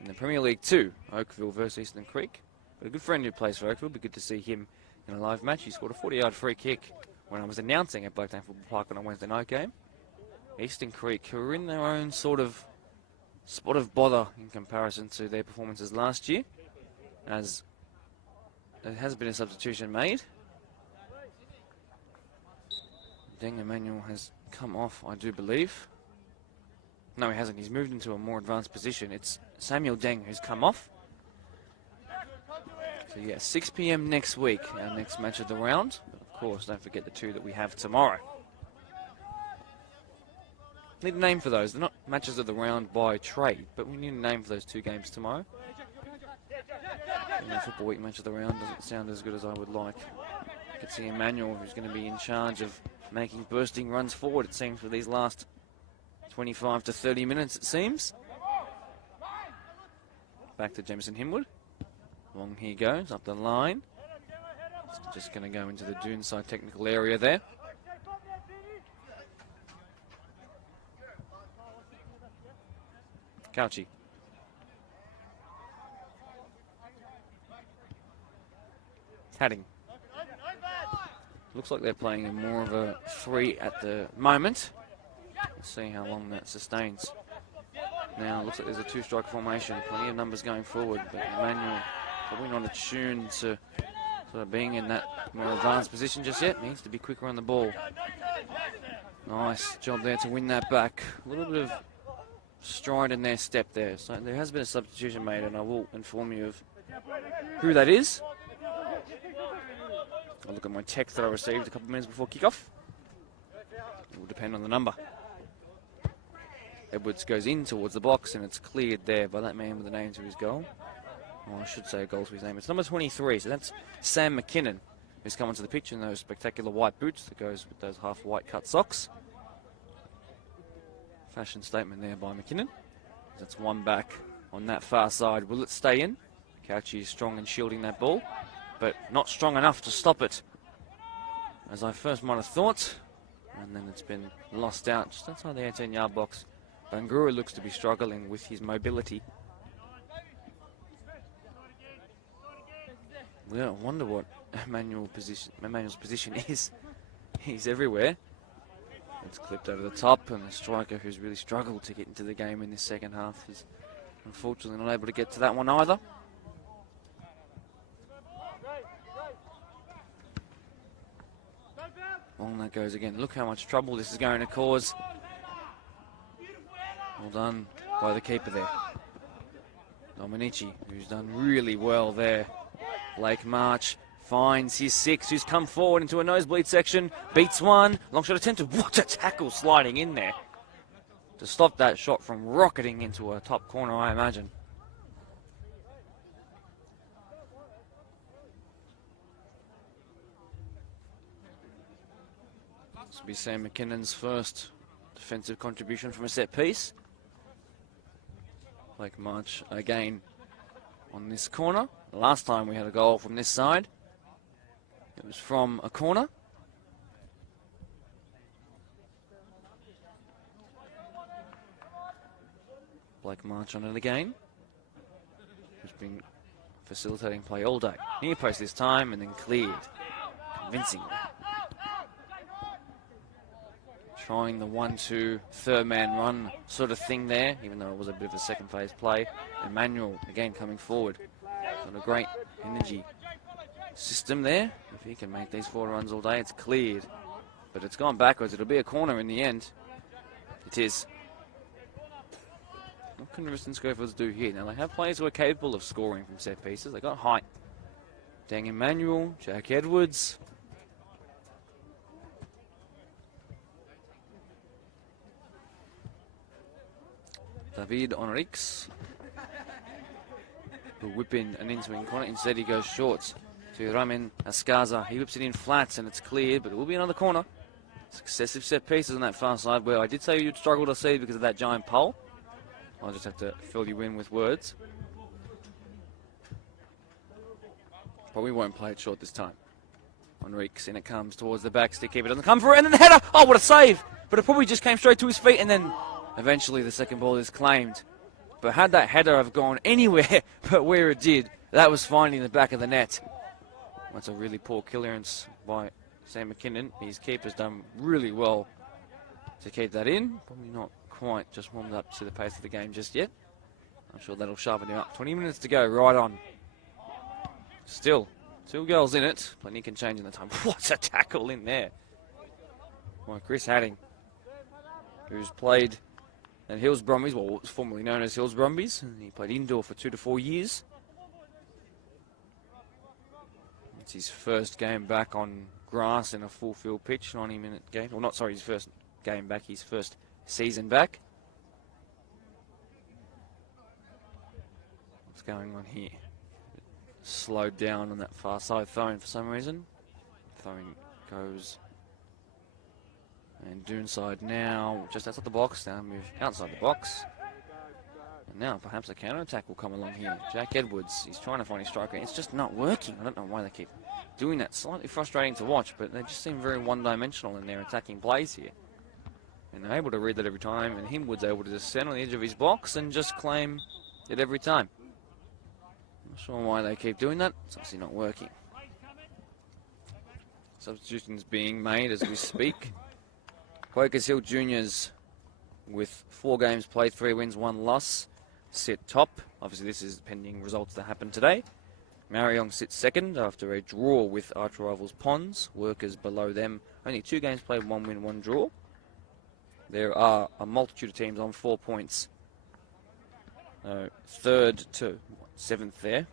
in the Premier League 2, Oakville versus Eastern Creek. But a good friend who plays for Oakville, it'll be good to see him in a live match. He scored a 40-yard free kick when I was announcing at Blacktown Football Park on a Wednesday night game. Eastern Creek, who are in their own sort of spot of bother in comparison to their performances last year, as there has been a substitution made. Deng Emmanuel has come off, I do believe. No, he hasn't. He's moved into a more advanced position. It's Samuel Deng who's come off. So yeah, 6 p.m. next week, our next match of the round. But of course, don't forget the two that we have tomorrow. Need a name for those. They're not matches of the round by trade, but we need a name for those two games tomorrow. The Football Week match of the round doesn't sound as good as I would like. You can see Emmanuel, who's going to be in charge of making bursting runs forward, it seems, for these last 25 to 30 minutes, it seems. Back to Jameson Himwood. Long he goes, up the line. It's just going to go into the Doonside technical area there. Cauchi. Tadding. Looks like they're playing in more of a 3 at the moment. Let's see how long that sustains. Now it looks like there's a 2-strike formation. Plenty of numbers going forward, but Emmanuel probably not attuned to sort of being in that more advanced position just yet. Needs to be quicker on the ball. Nice job there to win that back. A little bit of stride in their step there. So there has been a substitution made, and I will inform you of who that is. I'll look at my text that I received a couple of minutes before kickoff. It will depend on the number. Edwards goes in towards the box, and it's cleared there by that man with the name to his goal. Oh, I should say a goal to his name. It's number 23, so that's Sam McKinnon, who's come onto the pitch in those spectacular white boots that goes with those half-white cut socks. Fashion statement there by McKinnon. That's one back on that far side. Will it stay in? Cauchi is strong in shielding that ball, but not strong enough to stop it, as I first might have thought. And then it's been lost out just outside the 18-yard box. Bangura looks to be struggling with his mobility. Well, I wonder what Emmanuel's position is. He's everywhere. It's clipped over the top, and the striker, who's really struggled to get into the game in this second half, is unfortunately not able to get to that one either. Long that goes again. Look how much trouble this is going to cause. Well done by the keeper there. Dominici, who's done really well there. Blake March finds his 6, who's come forward into a nosebleed section. Beats one. Long shot attempted. What a tackle sliding in there to stop that shot from rocketing into a top corner, I imagine. This will be Sam McKinnon's first defensive contribution from a set piece. Blake March again on this corner. Last time we had a goal from this side. It was from a corner. Blake March on it again. Who's been facilitating play all day. Near post this time and then cleared. Convincingly. Trying the 1-2 third man run sort of thing there, even though it was a bit of a second phase play. Emmanuel again coming forward. Got a great energy system there. If he can make these forward runs all day, it's cleared. But it's gone backwards. It'll be a corner in the end. It is. What can Riverstone Schofields do here? Now, they have players who are capable of scoring from set pieces. They got height. Dang Emmanuel, Jack Edwards. David Enriques. Who whip in an in-swing corner. Instead, he goes short to Ramin Ascaza. He whips it in flats and it's cleared, but it will be another corner. Successive set pieces on that far side where I did say you'd struggle to see because of that giant pole. I'll just have to fill you in with words. But we won't play it short this time. Enriques, in it comes towards the back. Stick keeper doesn't come for it, and then the header! Oh, what a save! But it probably just came straight to his feet, and then eventually the second ball is claimed. But had that header have gone anywhere but where it did, that was finding the back of the net. That's a really poor clearance by Sam McKinnon. His keeper's done really well to keep that in. Probably not quite just warmed up to the pace of the game just yet. I'm sure that'll sharpen him up. 20 minutes to go, right on. Still, 2 goals in it. Plenty can change in the time. What a tackle in there. Well, Chris Hadding, who's played at Hills Brumbies, well, what was formerly known as Hills Brumbies. He played indoor for 2 to 4 years. It's his first game back on grass in a full field pitch, 90-minute game. Well, not sorry, his first game back, his first season back. What's going on here? Slowed down on that far side throwing for some reason. Throwing goes. And Doonside now just outside the box. Now move outside the box. And now perhaps a counter attack will come along here. Jack Edwards, he's trying to find his striker. It's just not working. I don't know why they keep doing that. Slightly frustrating to watch, but they just seem very one-dimensional in their attacking plays here. And they're able to read that every time, and Himwood's able to just stand on the edge of his box and just claim it every time. Not sure why they keep doing that. It's obviously not working. Substitutions being made as we speak. Quakers Hill Juniors with 4 games played, 3 wins, 1 loss, sit top. Obviously this is pending results that happened today. Mariong sits second after a draw with arch rivals Ponds. Workers below them, only 2 games played, 1 win, 1 draw. There are a multitude of teams on 4 points. 3rd to 7th there.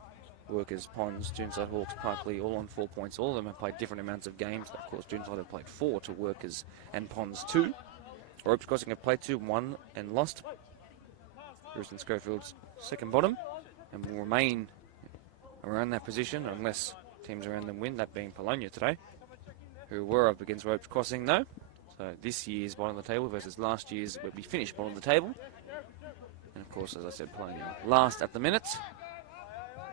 Workers, Ponds, Doonside, Hawks, Parkley, all on 4 points. All of them have played different amounts of games. Of course, Doonside have played 4 to Workers and Ponds 2. Ropes Crossing have played 2, 1 and lost. Riverstone Schofields second bottom and will remain around that position unless teams around them win, that being Polonia today, who were up against Ropes Crossing though. So this year's bottom of the table versus last year's will be finished bottom of the table. And of course, as I said, playing last at the minute.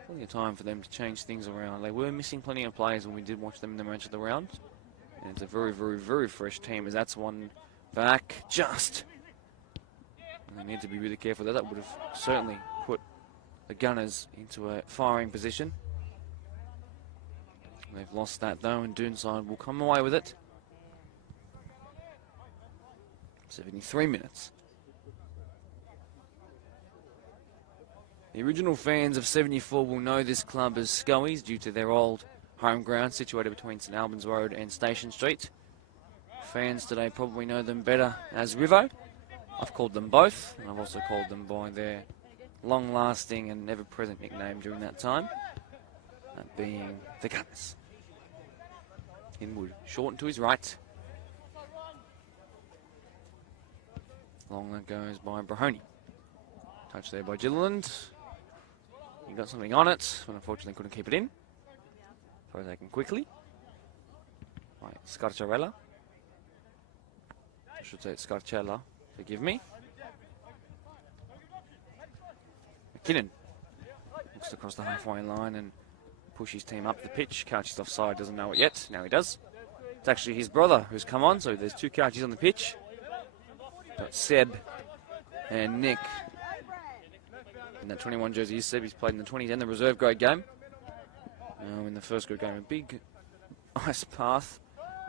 Plenty of time for them to change things around. They were missing plenty of players when we did watch them in the match of the round. And it's a very, very, very fresh team as that's one back just. And they need to be really careful that would have certainly put the Gunners into a firing position. They've lost that though, and Doonside will come away with it. 73 minutes. The original fans of 74 will know this club as Scoey's due to their old home ground situated between St Albans Road and Station Street. Fans today probably know them better as Rivo. I've called them both, and I've also called them by their long-lasting and ever-present nickname during that time, that being the Gunners. Inwood, short to his right. Long that goes by Brahoni. Touch there by Gilliland. He got something on it, but unfortunately couldn't keep it in. Throw taken quickly by Scarcella. I should say it's Scarcella, forgive me. McKinnon looks across the halfway line and push his team up the pitch. Couchie's offside, doesn't know it yet. Now he does. It's actually his brother who's come on, so there's 2 Couchies on the pitch. Got Seb and Nick. In that 21 jersey is Seb. He's played in the 20s and the reserve grade game. In the first grade game, a big ice path,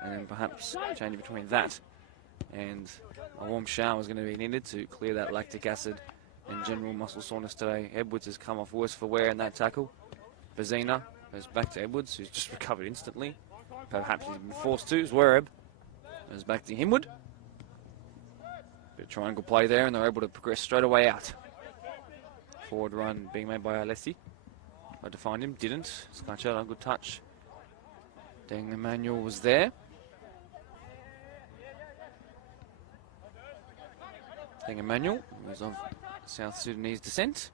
and then perhaps changing between that and a warm shower is going to be needed to clear that lactic acid and general muscle soreness today. Edwards has come off worse for wear in that tackle. Bazina goes back to Edwards, who's just recovered instantly. Perhaps he's been forced to. Zwereb goes back to Himwood. Bit of triangle play there, and they're able to progress straight away out. Forward run being made by Alessi. Tried to find him, didn't. Scarcella, good touch. Deng Emmanuel was there. Deng Emmanuel was of South Sudanese descent.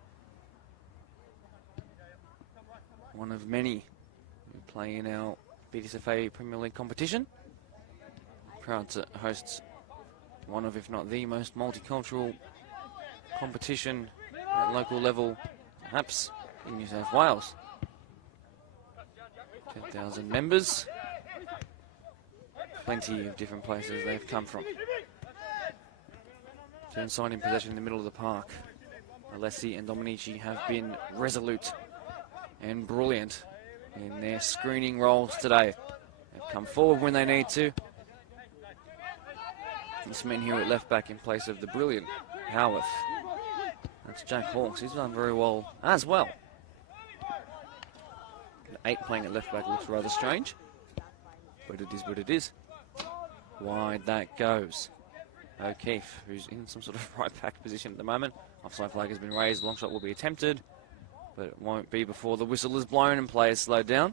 One of many who play in our BDSFA Premier League competition. Proud to host one of, if not the most multicultural competition at local level, perhaps in New South Wales. 10,000 members. Plenty of different places they've come from. Doonside in possession in the middle of the park. Alessi and Dominici have been resolute and brilliant in their screening roles today. They've come forward when they need to. This man here at left back in place of the brilliant Howarth. That's Jack Hawkes. He's done very well as well. 8 playing at left back looks rather strange, but it is what it is. Wide that goes. O'Keefe, who's in some sort of right back position at the moment. Offside flag has been raised. Long shot will be attempted, but it won't be before the whistle is blown and play is slowed down.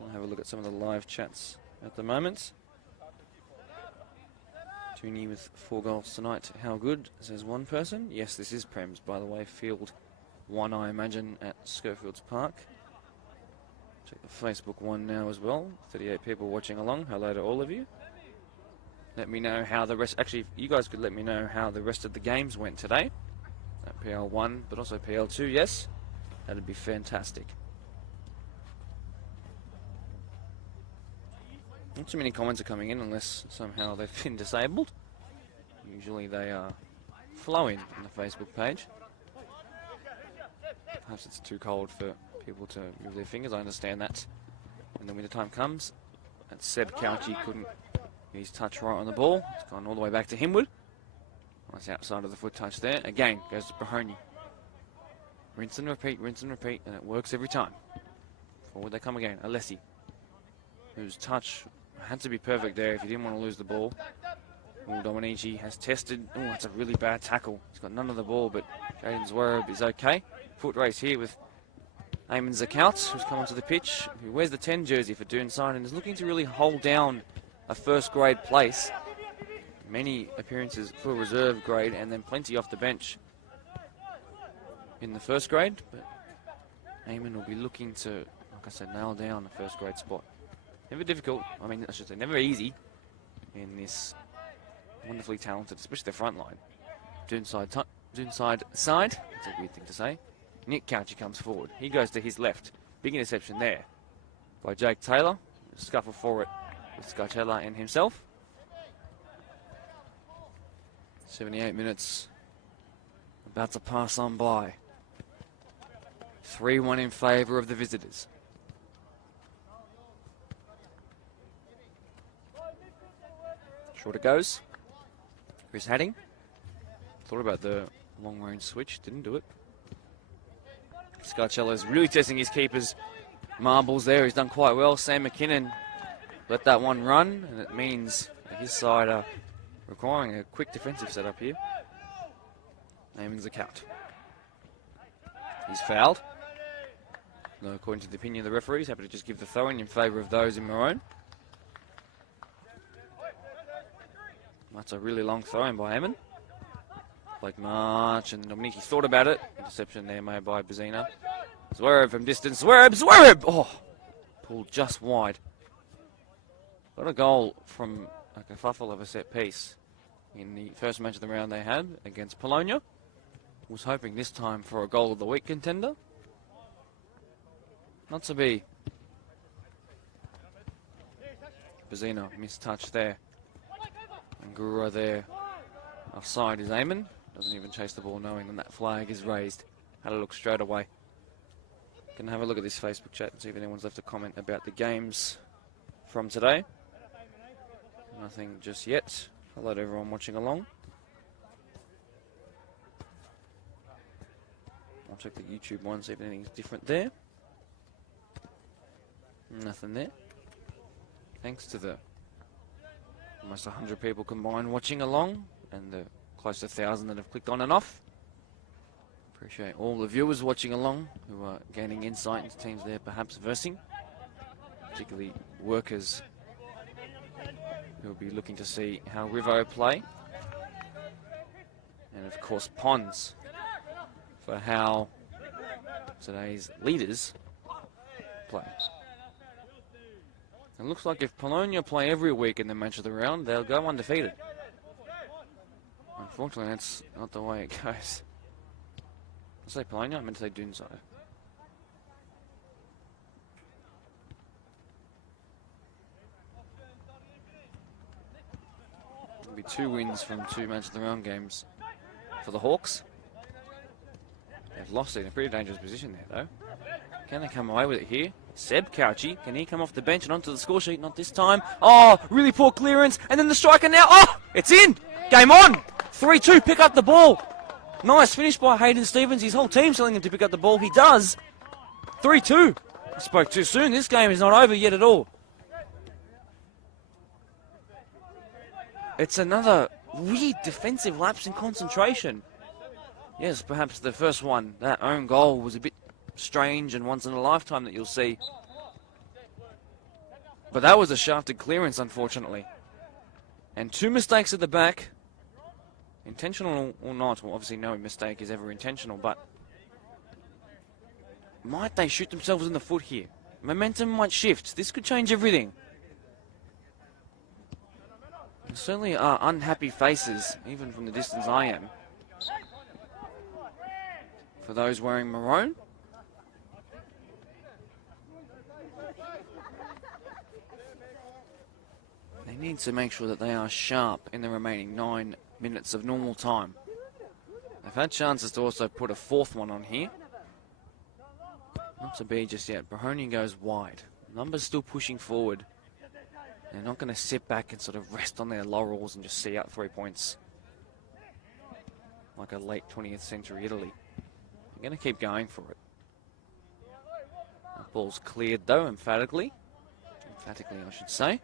I'll have a look at some of the live chats at the moment. Tooney with 4 goals tonight. How good, says one person. Yes, this is Prems, by the way. Field 1, I imagine, at Schofields Park. Check the Facebook one now as well. 38 people watching along. Hello to all of you. Let me know how the rest... Actually, you guys could let me know how the rest of the games went today. At PL1, but also PL2, yes. That'd be fantastic. Not too many comments are coming in unless somehow they've been disabled. Usually they are flowing on the Facebook page. Perhaps it's too cold for people to move their fingers. I understand that. When the winter time comes, and Seb Couchy couldn't get his touch right on the ball. It's gone all the way back to Himwood. Nice outside of the foot touch there. Again, goes to Brahoni. Rinse and repeat, and it works every time. Forward they come again. Alessi, whose touch had to be perfect there if he didn't want to lose the ball. Dominici has tested. Oh, that's a really bad tackle. He's got none of the ball, but Jaden Zwerb is okay. Foot race here with Eamon Zakout, who's come onto the pitch, who wears the 10 jersey for Doonside and is looking to really hold down a first grade place. Many appearances for reserve grade and then plenty off the bench in the first grade, but Eamon will be looking to, like I said, nail down a first grade spot. Never difficult, I mean, I should say never easy in this wonderfully talented, especially the front line. Doonside side, that's a weird thing to say. Nick Couchy comes forward. He goes to his left. Big interception there by Jake Taylor. Scuffle for it with Scarcella and himself. 78 minutes about to pass on by. 3-1 in favour of the visitors. Short it goes. Chris Hadding. Thought about the long range switch, didn't do it. Scarcella's really testing his keeper's marbles there. He's done quite well. Sam McKinnon let that one run, and it means his side are requiring a quick defensive setup here. Eamon Zakout. He's fouled. No, according to the opinion of the referees, happy to just give the throw-in favour of those in Maroon. That's a really long throw-in by Eamon. Blake March and Dominici thought about it. Interception there made by Bazina. Zwerb from distance. Zwerb! Oh, pulled just wide. Got a goal from a kerfuffle of a set piece in the first match of the round they had against Polonia. was hoping this time for a goal of the week contender. Not to be. Bazino missed touch there. And Gura there. Offside is Eamon. Doesn't even chase the ball knowing that flag is raised. Had a look straight away. Can have a look at this Facebook chat and see if anyone's left a comment about the games from today. Nothing just yet. Hello to everyone watching along. I'll check the YouTube one, see if anything's different there. Nothing there. Thanks to the almost 100 people combined watching along and the close to 1,000 that have clicked on and off. Appreciate all the viewers watching along who are gaining insight into teams they're perhaps versing, particularly workers who will be looking to see how Rivo play, and of course Pons for how today's leaders play. It looks like if Polonia play every week in the match of the round, they'll go undefeated. Unfortunately, that's not the way it goes. I say Polonia, I meant to say Doonside. It'll be 2 wins from 2 match of the round games for the Hawks. They've lost it in a pretty dangerous position there, though. Can they come away with it here? Seb Couchy, can he come off the bench and onto the score sheet? Not this time. Oh, really poor clearance. And then the striker now. Oh, it's in. Game on. 3-2, pick up the ball. Nice finish by Hayden Stevens. His whole team's telling him to pick up the ball. He does. 3-2. I spoke too soon. This game is not over yet at all. It's another weird defensive lapse in concentration. Yes, perhaps the first one, that own goal, was a bit strange and once in a lifetime that you'll see. But that was a shafted clearance, unfortunately. And 2 mistakes at the back. Intentional or not, well, obviously no mistake is ever intentional, but might they shoot themselves in the foot here? Momentum might shift. This could change everything. There certainly are unhappy faces, even from the distance I am, for those wearing maroon. They need to make sure that they are sharp in the remaining 9 minutes of normal time. They've had chances to also put a 4th one on here. Not to be just yet. Brahoni goes wide. Numbers still pushing forward. They're not going to sit back and sort of rest on their laurels and just see out 3 points like a late 20th century Italy. They're going to keep going for it. That ball's cleared though, emphatically. Emphatically, I should say.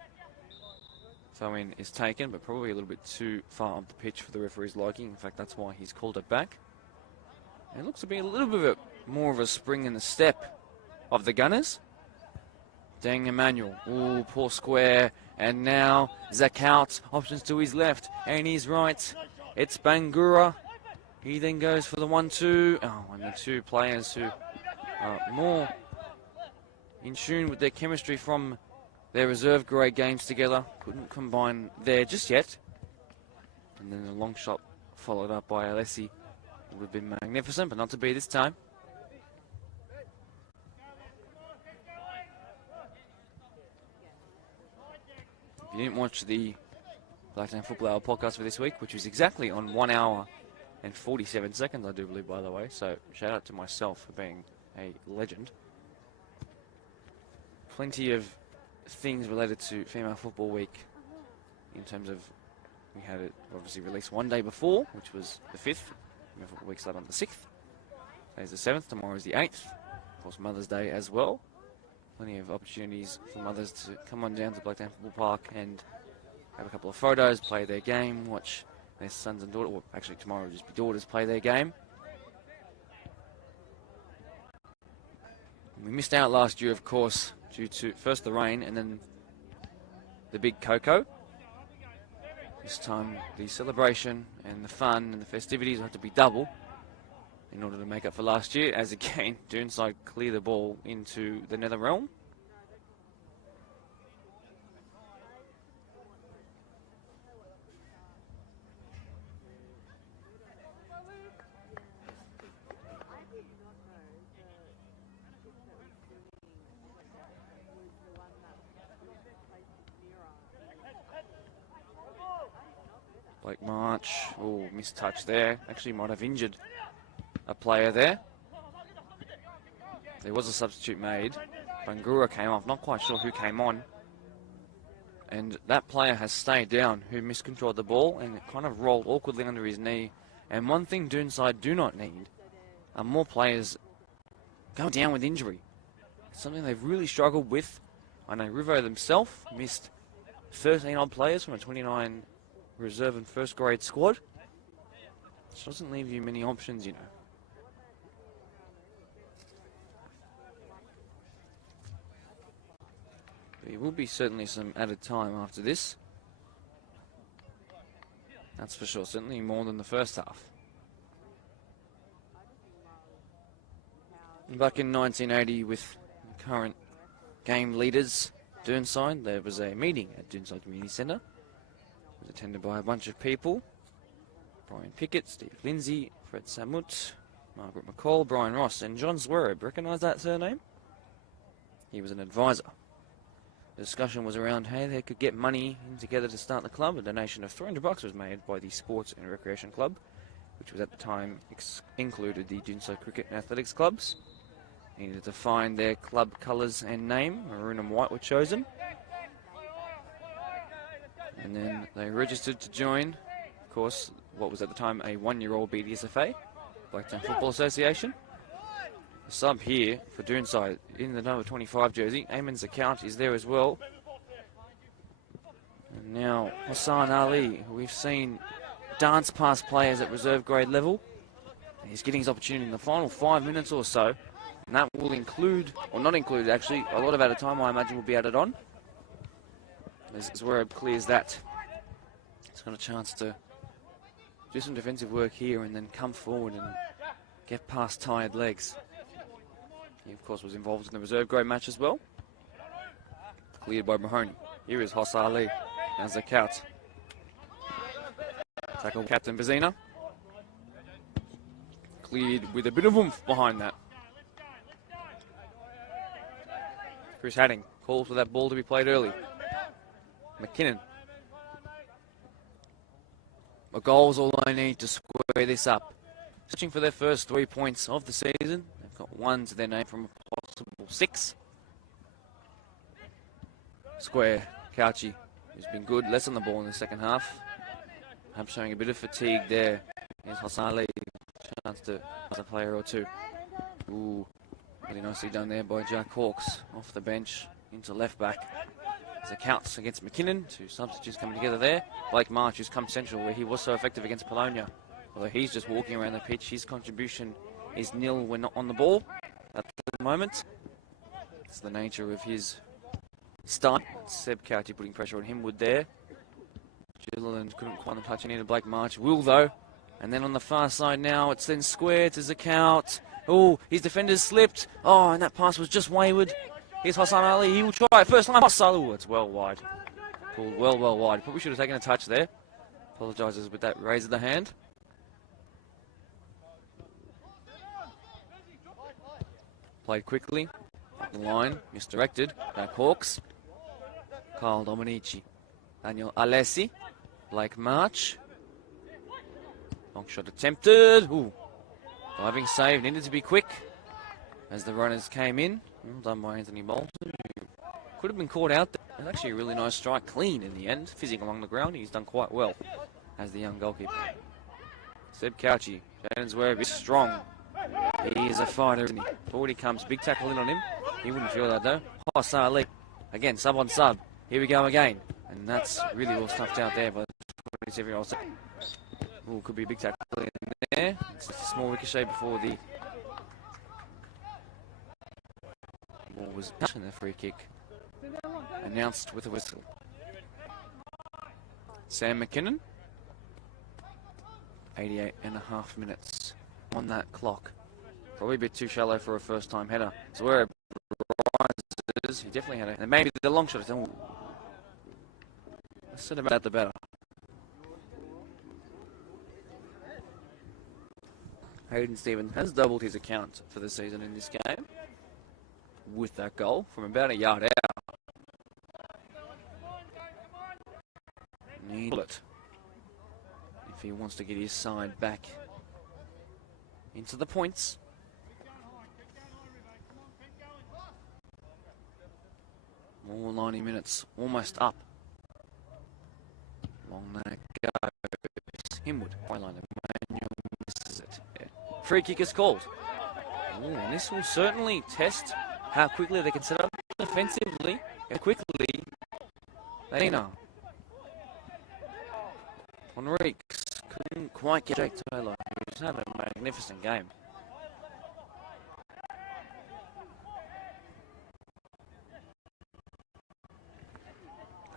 Throw-in is taken, but probably a little bit too far up the pitch for the referee's liking. In fact, that's why he's called it back. And it looks to be a little bit more of a spring in the step of the Gunners. Dang Emmanuel. Ooh, poor square. And now Zakaut. Options to his left and his right. It's Bangura. He then goes for the 1-2. Oh, and the 2 players who are more in tune with their chemistry from their reserve grade games together. Couldn't combine there just yet. And then the long shot followed up by Alessi. Would have been magnificent, but not to be this time. If you didn't watch the Blacktown Football Hour podcast for this week, which was exactly on 1 hour and 47 seconds, I do believe, by the way. So shout out to myself for being a legend. Plenty of things related to Female Football Week in terms of, we had it obviously released one day before, which was the 5th. Female Football Week started on the 6th. Today's the 7th, tomorrow is the 8th. Of course, Mother's Day as well. Plenty of opportunities for mothers to come on down to Blacktown Football Park and have a couple of photos, play their game, watch their sons and daughters, or actually tomorrow will just be daughters play their game. We missed out last year, of course, due to first the rain and then the big cocoa. This time the celebration and the fun and the festivities had to be double in order to make up for last year, as again Doonside clear the ball into the nether realm. Blake March, oh, missed touch there. Actually might have injured a player there. There was a substitute made. Bangura came off, not quite sure who came on. And that player has stayed down, who miscontrolled the ball, and it kind of rolled awkwardly under his knee. And one thing Doonside do not need are more players going down with injury. It's something they've really struggled with. I know Rivo themselves missed 13 odd players from a 29 reserve and first grade squad. Which doesn't leave you many options, you know. There will be certainly some added time after this. That's for sure, certainly more than the first half. Back in 1980 with current game leaders Doonside, there was a meeting at Doonside Community Centre. It was attended by a bunch of people. Brian Pickett, Steve Lindsay, Fred Samut, Margaret McCall, Brian Ross and John Zwerb. Recognise that surname? He was an advisor. The discussion was around how they could get money in together to start the club. A donation of $300 was made by the Sports and Recreation Club, which was at the time included the Doonside Cricket and Athletics clubs. They needed to find their club colours and name. Maroon and white were chosen. And then they registered to join, of course, what was at the time a one-year-old BDSFA, Blacktown Football Association. The sub here for Doonside in the number 25 jersey, Eamon's account is there as well. And now Hassan Ali, who we've seen dance past players at reserve grade level. He's getting his opportunity in the final 5 minutes or so. And that will include, or not include actually, a lot of added time I imagine will be added on. As Zwerb clears that. He's got a chance to do some defensive work here and then come forward and get past tired legs. He, of course, was involved in the reserve grade match as well. Cleared by Mahoney. Here is Hoss Ali. Now Zakat. Tackle Captain Bazina. Cleared with a bit of oomph behind that. Chris Hadding calls for that ball to be played early. McKinnon. A goal is all they need to square this up. Searching for their first 3 points of the season. They've got one to their name from a possible 6. Square, Couchy, who's been good, less on the ball in the second half. I'm showing a bit of fatigue there. Here's Hassan Ali, chance to pass a player or two. Ooh, really nicely done there by Jack Hawkes, off the bench into left back. As it counts against McKinnon, 2 substitutes coming together there. Blake March, who's come central, where he was so effective against Polonia. Although he's just walking around the pitch, his contribution is nil when not on the ball at the moment. It's the nature of his start. Seb Couchy putting pressure on him, Wood there. Gilliland couldn't quite touch any to Blake March. Will though. And then on the far side now, it's then square to Zakout. Oh, his defenders slipped. Oh, and that pass was just wayward. Here's Hassan Ali. He will try it. First line pass. Oh, it's well wide. Pulled well wide. Probably should have taken a touch there. Apologises with that raise of the hand. Played quickly. Up the line. Misdirected. Back Hawks. Kyle Dominici. Daniel Alessi. Blake March. Long shot attempted. Ooh. Diving save. Needed to be quick as the runners came in. Well done by Anthony Bolton, who could have been caught out there. It was actually a really nice strike, clean in the end. Fizzing along the ground. He's done quite well as the young goalkeeper. Seb Couchy. Jaden Zwerb is strong. He is a fighter, isn't he? Forward he comes. Big tackle in on him. He wouldn't feel that though. Hoss Ali. Again, sub on sub. Here we go again. And that's really well stuffed out there by the 27-year-old. Ooh, could be a big tackle in there. It's a small ricochet before the ball was touched, and the free kick announced with a whistle. Sam McKinnon. 88.5 minutes on that clock. Probably a bit too shallow for a first-time header. Zwerb rises. He definitely had it. And maybe the long shot. Let's set about the better. Hayden Stevens has doubled his account for the season in this game with that goal from about a yard out. Need it. if he wants to get his side back into the points. More 90 minutes, almost up. Long that goes. Himwood, Highline, Emmanuel misses it. Yeah. Free kick is called. Ooh, and this will certainly test how quickly they can set up defensively, how quickly they know. Enriques couldn't quite get Jake Taylor, who's having a magnificent game.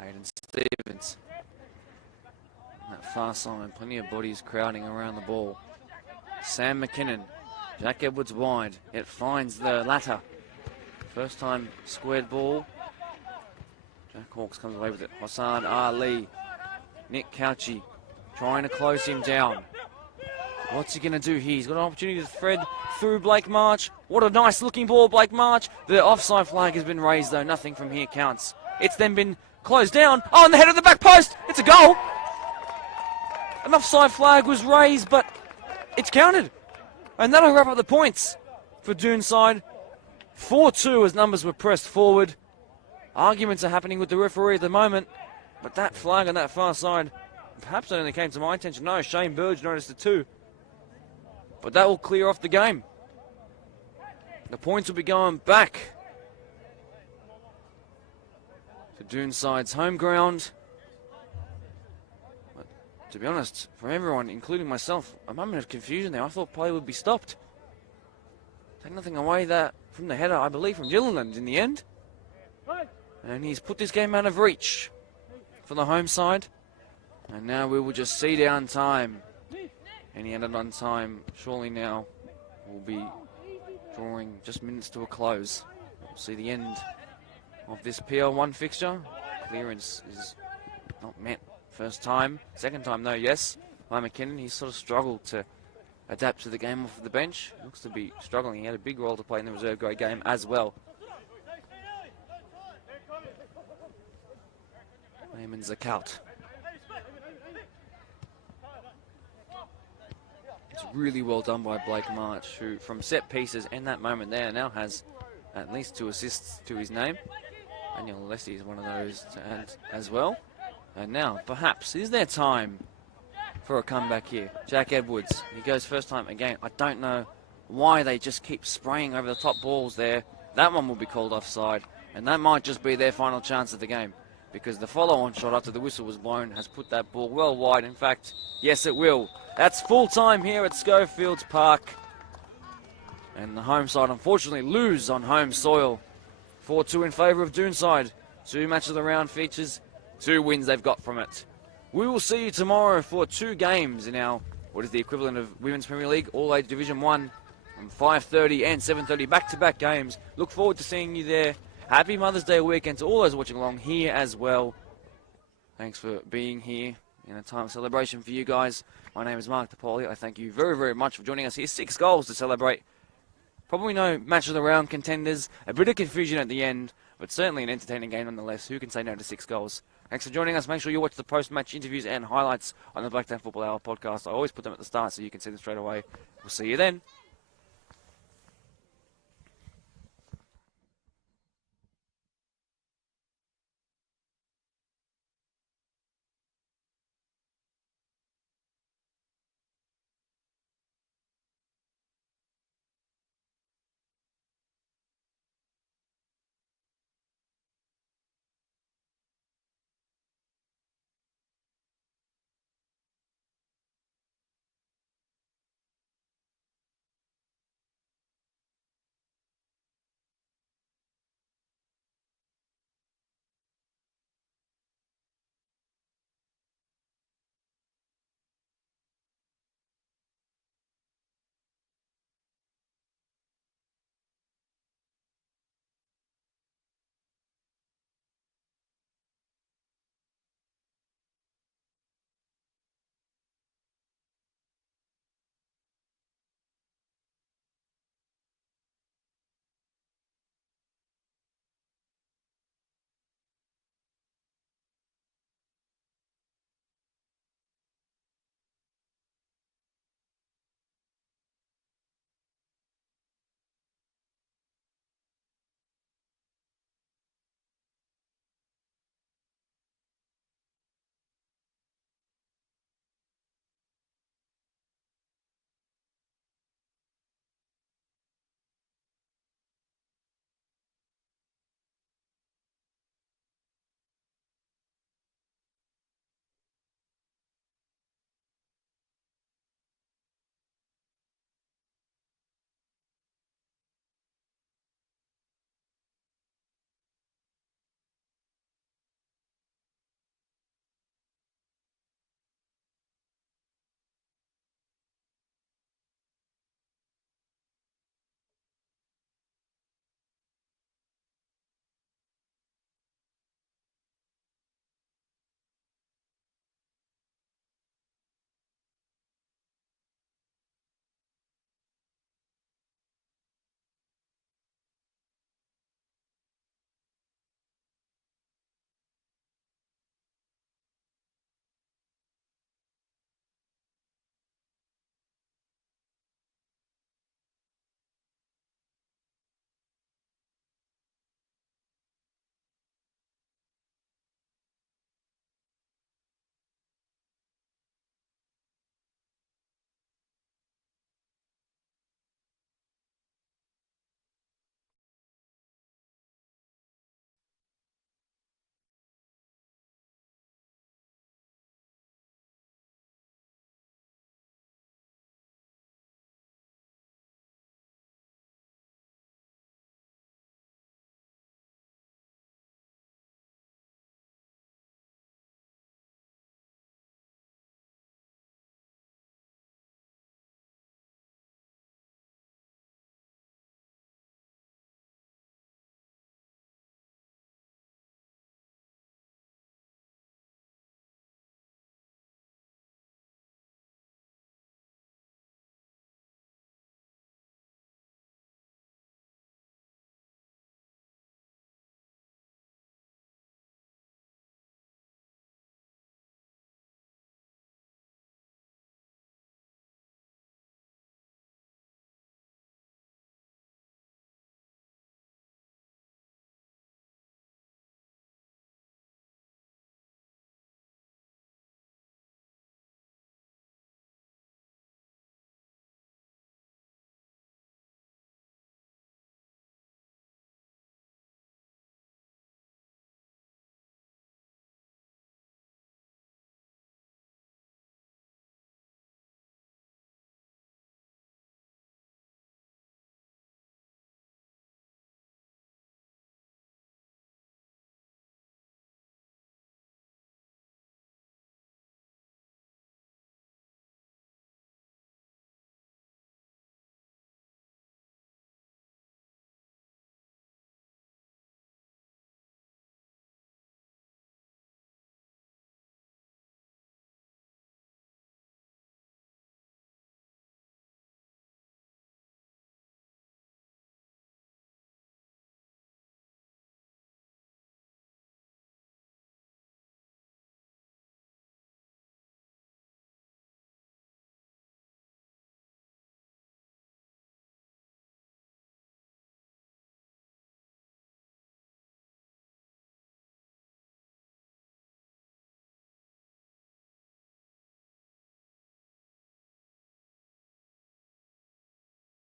Hayden Stevens. That far side, plenty of bodies crowding around the ball. Sam McKinnon. Jack Edwards wide. It finds the latter. First time squared ball. Jack Hawkes comes away with it. Hassan Ali. Nick Couchy trying to close him down. What's he going to do here? He's got an opportunity to thread through Blake March. What a nice looking ball, Blake March. The offside flag has been raised though. Nothing from here counts. It's then been closed down. Oh, on the head of the back post. It's a goal. An offside flag was raised, but it's counted. And that'll wrap up the points for Doonside. 4-2 as numbers were pressed forward. Arguments are happening with the referee at the moment, but that flag on that far side, perhaps it only came to my attention. No, Shane Burge noticed it too. But that will clear off the game. The points will be going back to Doonside's home ground. But to be honest, for everyone, including myself, a moment of confusion there. I thought play would be stopped. Take nothing away that from the header, I believe, from Gilliland in the end. And he's put this game out of reach for the home side. And now we will just see down time. Any ended on time, surely now will be drawing just minutes to a close. We'll see the end of this PL1 fixture. Clearance is not met first time. Second time though, yes. By McKinnon, he sort of struggled to adapt to the game off the bench. Looks to be struggling. He had a big role to play in the reserve grade game as well. Raymond Zakout. It's really well done by Blake March, who from set pieces and that moment there now has at least 2 assists to his name. Daniel Alessi is one of those to add as well. And now, perhaps, is there time for a comeback here? Jack Edwards, he goes first time again. I don't know why they just keep spraying over the top balls there. That one will be called offside, and that might just be their final chance of the game, because the follow-on shot after the whistle was blown has put that ball well wide. In fact, yes, it will. That's full time here at Schofields Park. And the home side, unfortunately, lose on home soil. 4-2 in favour of Doonside. 2 matches of the round features, 2 wins they've got from it. We will see you tomorrow for 2 games in our, what is the equivalent of Women's Premier League, All-Age Division 1, from 5:30 and 7:30, back-to-back games. Look forward to seeing you there. Happy Mother's Day weekend to all those watching along here as well. Thanks for being here in a time of celebration for you guys. My name is Mark DePauli. I thank you very, very much for joining us here. 6 goals to celebrate. Probably no match of the round contenders. A bit of confusion at the end, but certainly an entertaining game nonetheless. Who can say no to 6 goals? Thanks for joining us. Make sure you watch the post-match interviews and highlights on the Blacktown Football Hour podcast. I always put them at the start so you can see them straight away. We'll see you then.